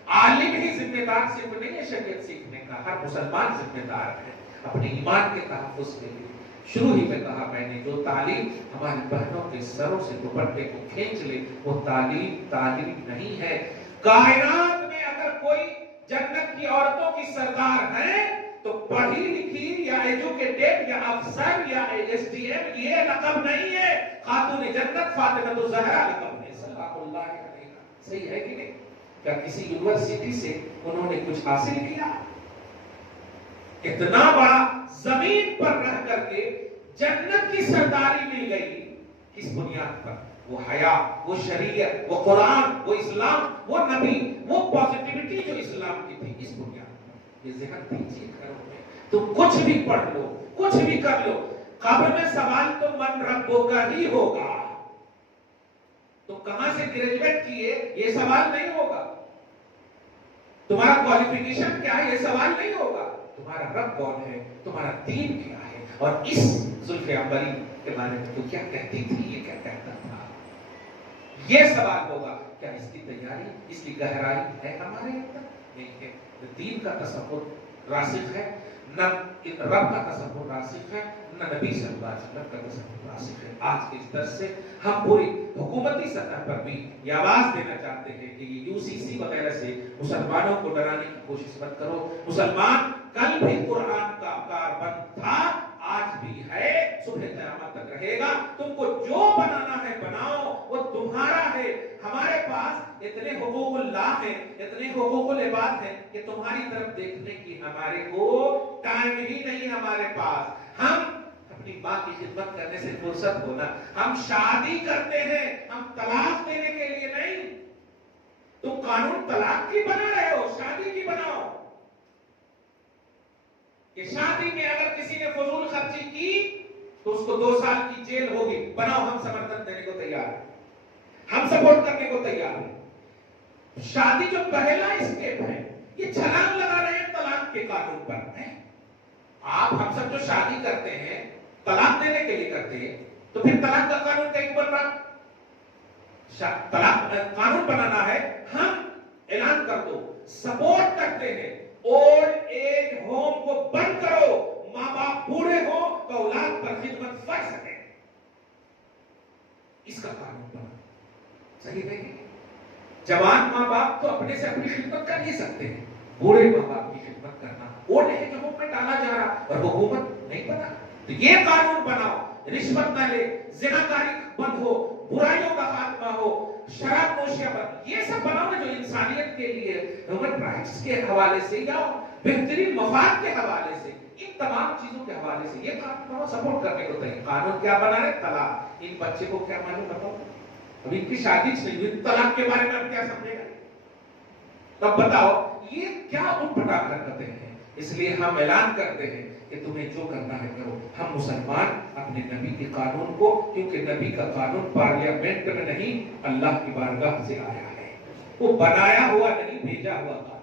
عالم ہی ذمہ دار صرف نہیں ہے شریعت سیکھنے کا، ہر مسلمان ذمہ دار ہے اپنے ایمان کے تحفظ کے لیے۔ شروع ہی میں کہا میں نے، جو تعلیم ہماری بہنوں کے سروں سے دوپٹے کو کھینچ لے وہ تعلیم نہیں ہے۔ کائنات میں اگر کوئی جنت کی عورتوں کی سردار ہے تو پڑھی لکھی یا ایجوکیٹڈ یا افسر یا SDM یہ لقب نہیں ہے۔ خاتون جنت فاطمہ الزہرا لقب ہے، صلی اللہ علیہ وسلم۔ صحیح ہے کہ نہیں؟ کیا کسی یونیورسٹی سے انہوں نے کچھ حاصل کیا؟ اتنا بڑا زمین پر رہ کر کے جنت کی سرداری مل گئی، کس بنیاد پر؟ وہ حیا، وہ شریعت، وہ قرآن، وہ اسلام، وہ نبی، وہ پازیٹیوٹی جو اسلام کی تھی، اس بنیاد پر۔ یہ ذہن دیجیے گھروں میں، تم کچھ بھی پڑھ لو، کچھ بھی کر لو، قبر میں سوال تو من ربوں کا ہی ہوگا۔ تم کہاں سے گریجویٹ کیے یہ سوال نہیں ہوگا، تمہارا کوالیفیکیشن کیا ہے یہ سوال نہیں ہوگا، تمہارا رب کون ہے، تمہارا دین کیا ہے، اور اس زلف عنبری کے بارے میں تو کیا کہتی تھی، یہ کیا کہتا تھا؟ یہ سوال ہوگا، کیا اس کی تیاری، اس کی گہرائی ہے ہمارے اندر؟ نہیں ہے۔ دین کا تصور راسخ ہے، نہ رب کا تصور راسخ ہے، نہ نبی صلی اللہ علیہ وسلم کا تصور راسخ ہے۔ آج کے اس درس سے ہم پوری حکومتی سطح پر بھی یہ آواز دینا چاہتے ہیں کہ یہ UCC وغیرہ سے مسلمانوں کو ڈرانے کی کوشش مت کرو۔ مسلمان کل بھی قرآن کا کاربند تھا، آج بھی ہے، صبح قیامت تک رہے گا۔ تم کو جو بنانا ہے بناؤ، وہ تمہارا ہے۔ ہمارے پاس اتنے حقوق اللہ ہیں، اتنے حقوق العباد ہیں کہ تمہاری طرف دیکھنے کی ہمارے کو ٹائم ہی نہیں ہمارے پاس۔ ہم اپنی ماں کی خدمت کرنے سے فرصت ہونا، ہم شادی کرتے ہیں، ہم طلاق دینے کے لیے نہیں۔ تم قانون طلاق کی بنا رہے ہو، شادی کی بناؤ کہ شادی میں اگر کسی نے فضول خرچی کی تو اس کو 2 سال کی جیل ہوگی۔ بناؤ، ہم سمرتھن دینے کو تیار ہیں، ہم سپورٹ کرنے کو تیار ہیں۔ شادی جو پہلا اسٹیپ ہے، یہ چھلانگ لگا رہے ہیں طلاق کے قانون پر۔ آپ ہم سب جو شادی کرتے ہیں طلاق دینے کے لیے کرتے ہیں، تو پھر طلاق کا قانون کہیں بن رہا؟ طلاق قانون بنانا ہے، ہم اعلان کر دو، سپورٹ کرتے ہیں۔ اولڈ ایج ہوم کو بند کرو، ماں باپ بوڑھے ہو تو اولاد پر خدمت فرض ہے، اس کا قانون بنا۔ صحیح نہیں؟ جوان ماں باپ تو اپنے سے اپنی خدمت کر ہی سکتے ہیں، بوڑھے ماں باپ کی خدمت کرنا اولڈ ایج ہوم میں ڈالا جا رہا اور حکومت نہیں بنا۔ تو یہ قانون بناؤ، رشوت نہ لے، زناکاری بند ہو، برائیوں کا خاتمہ ہو، شراب نوشیاں بند، یہ سب بناؤ جو انسانیت کے لیے، ہیومن رائٹس کے حوالے سے یا بہترین مفاد کے حوالے سے، ان تمام چیزوں کے حوالے سے یہ قانون بناؤ، سپورٹ کرنے کو تیار۔ قانون کیا بنا رہے؟ طلاق۔ ان بچے کو کیا معلوم بتاؤ؟ ابھی ان کی شادی نہیں ہوئی، طلاق کے بارے میں اب کیا سمجھے گا؟ تب بتاؤ یہ کیا اٹھ پٹاخ حرکتیں ہیں؟ اس لیے ہم اعلان کرتے ہیں کہ تمہیں جو کرنا ہے کرو۔ ہم مسلمان اپنے نبی کے قانون کو، کیونکہ نبی کا قانون پارلیمنٹ میں نہیں، اللہ کی بارگاہ سے آیا ہے، وہ بنایا ہوا نہیں، بھیجا ہوا قانون۔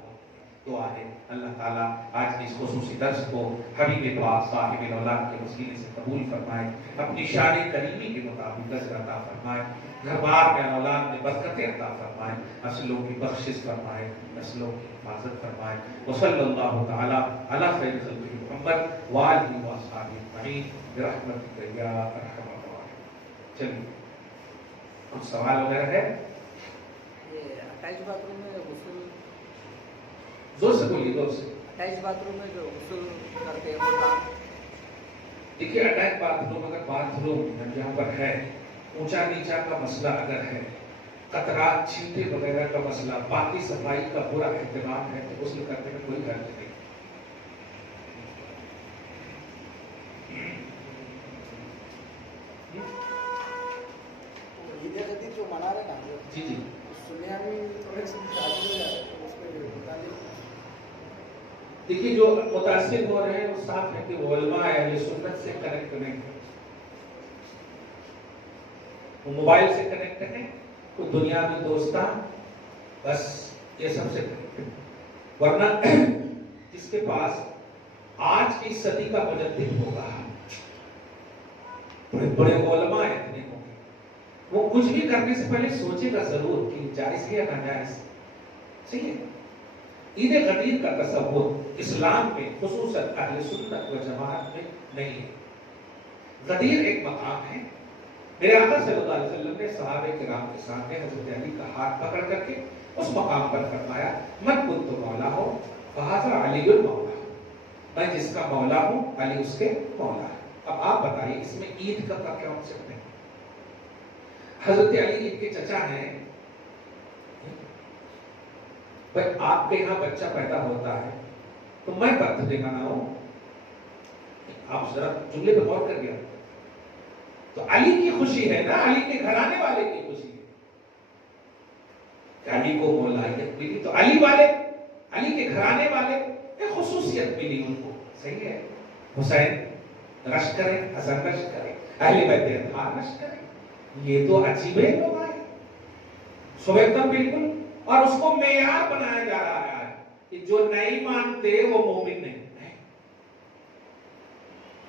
دعا ہے اللہ تعالیٰ آج کی اس خصوصی درس کو حبیب پاک صاحب الاولاد کے وسیلے سے قبول فرمائے، اپنی شان کریمی کے مطابق اجر عطا فرمائے، گھر بار میں اولاد میں برکتیں عطا فرمائے، نسلوں کی بخشش فرمائے، نسلوں کی حفاظت فرمائے۔ وصلی اللہ تعالی علی خیر خلقہ محمد وآلہ وصحبہ اجمعین برحمتک یا ارحم الراحمین۔ چلیے کچھ سوال وغیرہ ہے؟ یہ اٹیچ باتھ روم میں غسل، زور سے بولیے، زور سے۔ اٹیچ باتھ روم میں جو غسل کرتے ہیں وہ کام؟ دیکھیے اٹیچ باتھ روم اگر باتھ روم جہاں پر ہے، اونچا نیچا کا مسئلہ اگر ہے، قطرات چھینٹے وغیرہ کا مسئلہ، باقی صفائی کا پورا اہتمام ہے تو غسل کرنے میں کوئی حرج نہیں۔ عید غدیر جو منا رہے نا، جی جی، سنیانی تھوڑے سے شادی ہو جائے تو اس میں بتا دیں۔ دیکھیے جو متاثر ہو رہے ہیں وہ صاف ہے کہ وہ علماء اہل سنت سے کنیکٹ نہیں ہے، وہ موبائل سے کنیکٹ ہیں، وہ دنیاوی دوستان، بس یہ سب سے کنیکٹ ہے۔ ورنہ جس کے پاس آج کی صدی کا مجدد ہوگا، بڑے بڑے علماء اتنے ہوں گے، وہ کچھ بھی کرنے سے پہلے سوچے گا ضرور کہ جائز ہے یا ناجائز۔ صحیح ہے؟ عید غدیر کا تصور اسلام میں خصوصاً اہل سنت و جماعت میں نہیں ہے۔ غدیر ایک مقام ہے، میرے آقا صلی اللہ علیہ وسلم نے صحابہ کرام کے سامنے حضرت علی کا ہاتھ پکڑ کر کے اس مقام پر فرمایا، من کنت مولا ہو فہذا علی المولا، میں جس کا مولا ہوں علی اس کے مولا ہے۔ اب آپ بتائیے اس میں عید کا کیا ہو سکتے ہیں؟ حضرت علی عید کے چچا ہیں، بھائی آپ کے یہاں بچہ پیدا ہوتا ہے تو میں برتھ ڈے مناؤں؟ آپ ذرا جملے پہ غور کر گیا تو علی کی خوشی ہے نا، علی کے گھرانے والے کی خوشی ہے کہ علی کو مولائیت ملی، تو علی والے، علی کے گھرانے والے ایک خصوصیت ملی ان کو۔ صحیح ہے؟ حسین رشک کرے، حسن رشک کرے، اہل بیت اطہار رشک کرے، یہ تو عجیب ہے لوگ آئے سب ایک دم بالکل، اور اس کو معیار بنایا جا رہا ہے کہ جو نہیں مانتے وہ مومن نہیں،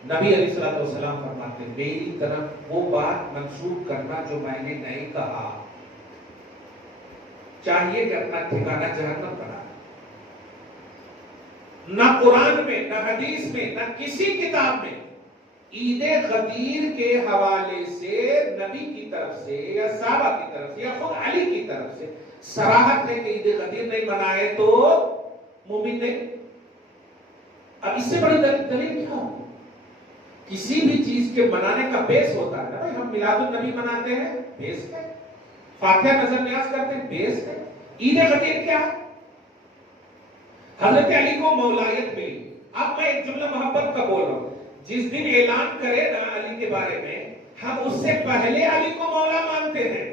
نبی علیہ الصلوۃ والسلام فرماتے ہیں میری طرف وہ بات منسوخ کرنا جو میں نے نہیں کہا، چاہیے کہ اپنا ٹھکانہ جہنم بنا۔ نہ قرآن میں، نہ حدیث میں، نہ کسی کتاب میں عید غدیر کے حوالے سے نبی کی طرف سے یا صحابہ کی طرف سے یا خود علی کی طرف سے صراحت ہے کہ عید غدیر نہیں منائے تو مومن نہیں۔ اب اس سے بڑی دلیل کیا ہو؟ کسی بھی چیز کے منانے کا بیس ہوتا ہے نا، ہم میلاد النبی مناتے ہیں، بیس ہے۔ فاتحہ نظر نیاز کرتے ہیں، بیس ہے۔ عید غدیر کیا ہے؟ حضرت علی کو مولایت ملی۔ اب میں ایک جملہ محبت کا بول رہا ہوں، جس دن اعلان کرے نا علی کے بارے میں، ہم اس سے پہلے علی کو مولا مانتے ہیں۔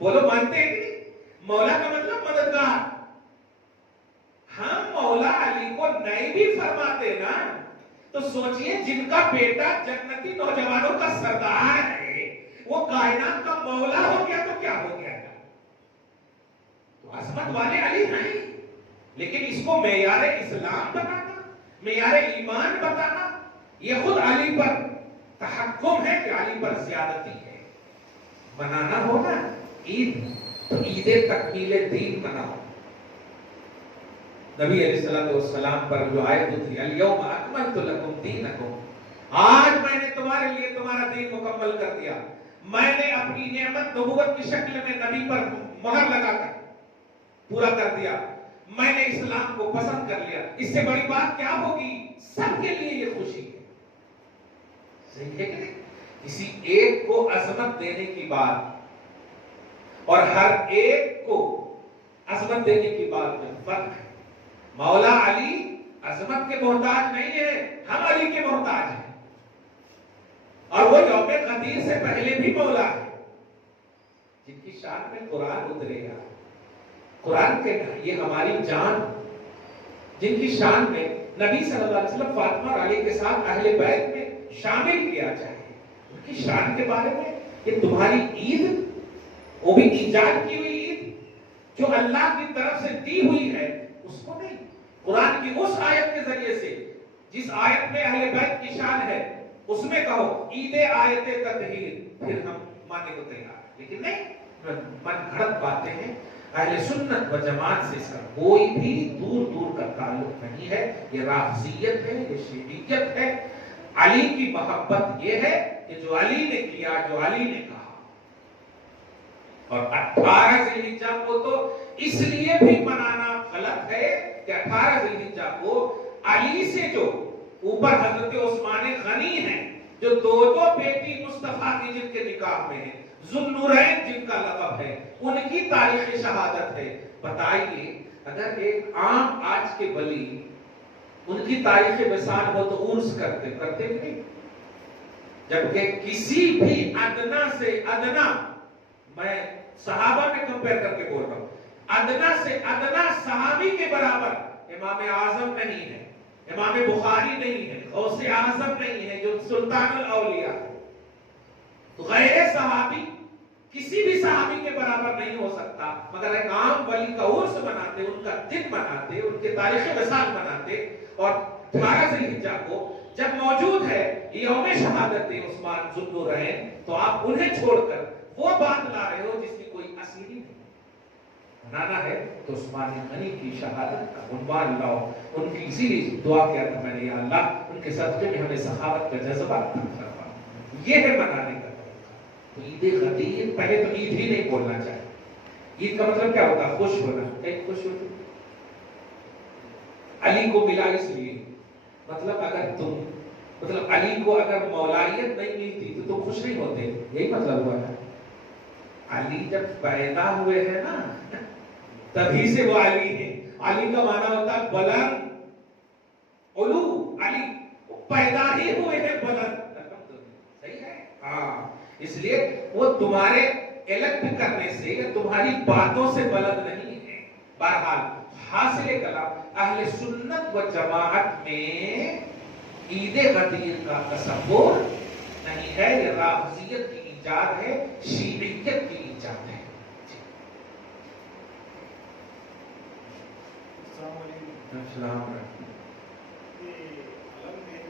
بولو مانتے ہیں کہ نہیں؟ مولا کا مطلب مددگار۔ ہم مولا علی کو نہیں بھی فرماتے نا تو سوچئے جن کا بیٹا جنتی نوجوانوں کا سردار ہے وہ کائنات کا مولا ہو گیا تو کیا ہو گیا؟ تو عظمت والے علی ہیں، لیکن اس کو معیار اسلام بتانا، معیار ایمان بتانا، یہ خود علی پر تحکم ہے کہ علی پر زیادتی ہے۔ منانا ہوگا عید تو عید تکمیل دین مناؤ۔ نبی علیہ السلام پر جو آیت تھی الیوم اکملت لکم دینکم، آج میں نے تمہارے لیے تمہارا دین مکمل کر دیا۔ میں نے اپنی نعمت نبوت کی شکل میں نبی پر مہر لگا کر پورا کر دیا، میں نے اسلام کو پسند کر لیا۔ اس سے بڑی بات کیا ہوگی؟ سب کے لیے یہ خوشی ہے۔ صحیح ہے کہ نہیں؟ کسی ایک کو عظمت دینے کی بات اور ہر ایک کو عظمت دینے کی بات میں فرق ہے۔ مولا علی عظمت کے محتاج نہیں ہے، ہم علی کے محتاج ہیں، اور وہ یوم غدیر سے پہلے بھی مولا ہے۔ جن کی شان میں قرآن اترے گا، قرآن کے یہ ہماری جان، جن کی شان میں نبی صلی اللہ علیہ وسلم فاطمہ اور علی کے ساتھ اہل بیت میں شامل کیا چاہیے، ان کی شان کے بارے میں کہ تمہاری عید وہ بھی ایجاد کی ہوئی عید جو اللہ کی طرف سے دی ہوئی ہے، اس کو نہیں، قرآن کی اس آیت کے ذریعے سے جس آیت میں اہل بیت کی شان ہے اس میں کہو عید آیت تطہیر، پھر ہم ماننے کو تیار۔ لیکن نہیں، من گھڑت باتیں ہیں۔ اہل سنت و جماعت سے اس کا کوئی بھی دور دور کا تعلق نہیں ہے۔ یہ رافضیت ہے، یہ شیعیت ہے۔ علی کی محبت یہ ہے کہ جو علی نے کیا، جو علی نے کہا۔ اور 18 ذی الحجہ کو تو اس لیے بھی منانا غلط ہے کہ 18 ذی الحجہ کو علی سے جو اوپر حضرت عثمان غنی ہیں، جو دو بیٹی مصطفیٰ کی جن کے نکاح میں ہیں، ذوالنورین جن کا لقب ہے، ان کی تاریخ شہادت ہے۔ بتائیے اگر ایک عام آج کے ولی ان کی تاریخ وصال ہو تو عرس کرتے نہیں؟ جبکہ کسی بھی ادنا سے ادنا، میں صحابہ میں کمپیر کر کے بول رہا ہوں، ادنا سے ادنا صحابی کے برابر امام اعظم نہیں ہے، امام بخاری نہیں ہے، غوث اعظم نہیں ہے، جو سلطان الاولیاء ہے۔ تو غیر صحابی کسی بھی صحابی کے برابر نہیں ہو سکتا، مگر ایک عام ولی کا عرس مناتے، ان کا دن مناتے، ان کے تاریخ وصال مناتے، اور 18 ذی الحجہ کو جب موجود ہے یوم شہادت عثمان ذوالنورین، تو آپ انہیں چھوڑ کر وہ بات لا رہے ہو جس کی کوئی اصل ہی نہیں۔ منانا ہے تو عثمان غنی کی شہادت کا عنوان لاؤ، ان کی اسی لیے دعا کیا تھا میں نے، یا اللہ ان کے صدقے میں ہمیں سخاوت کا جذبہ عطا فرما۔ یہ ہے منانے کا طریقہ۔ تو عید غدیر، پہلے تو عید ہی نہیں بولنا چاہیے۔ عید کا مطلب کیا ہوتا ہے؟ خوش ہونا، ایک خوش ہونا۔ علی کو ملا اس لیے، مطلب اگر تم علی کو اگر مولایت نہیں ملتی تو تم خوش نہیں ہوتے، یہی مطلب ہوا ہے۔ علی جب پیدا ہوئے ہیں نا تبھی سے وہ علی ہیں۔ علی کا معنی ہوتا ہے بلند، علو، علی پیدا ہی ہوئے ہیں بلند۔ صحیح ہے؟ ہاں، اس لیے وہ تمہارے الیکٹ کرنے سے یا تمہاری باتوں سے بلند نہیں ہے۔ بہرحال حاصل کلام، اہل سنت و جماعت میں عید غدیر کا تصور نہیں ہے، یہ رافضیت کی ایجاد ہے، شیعیت کی ایجاد ہے۔ السلام علیکم۔ السلام علیکم۔ یہ علم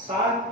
7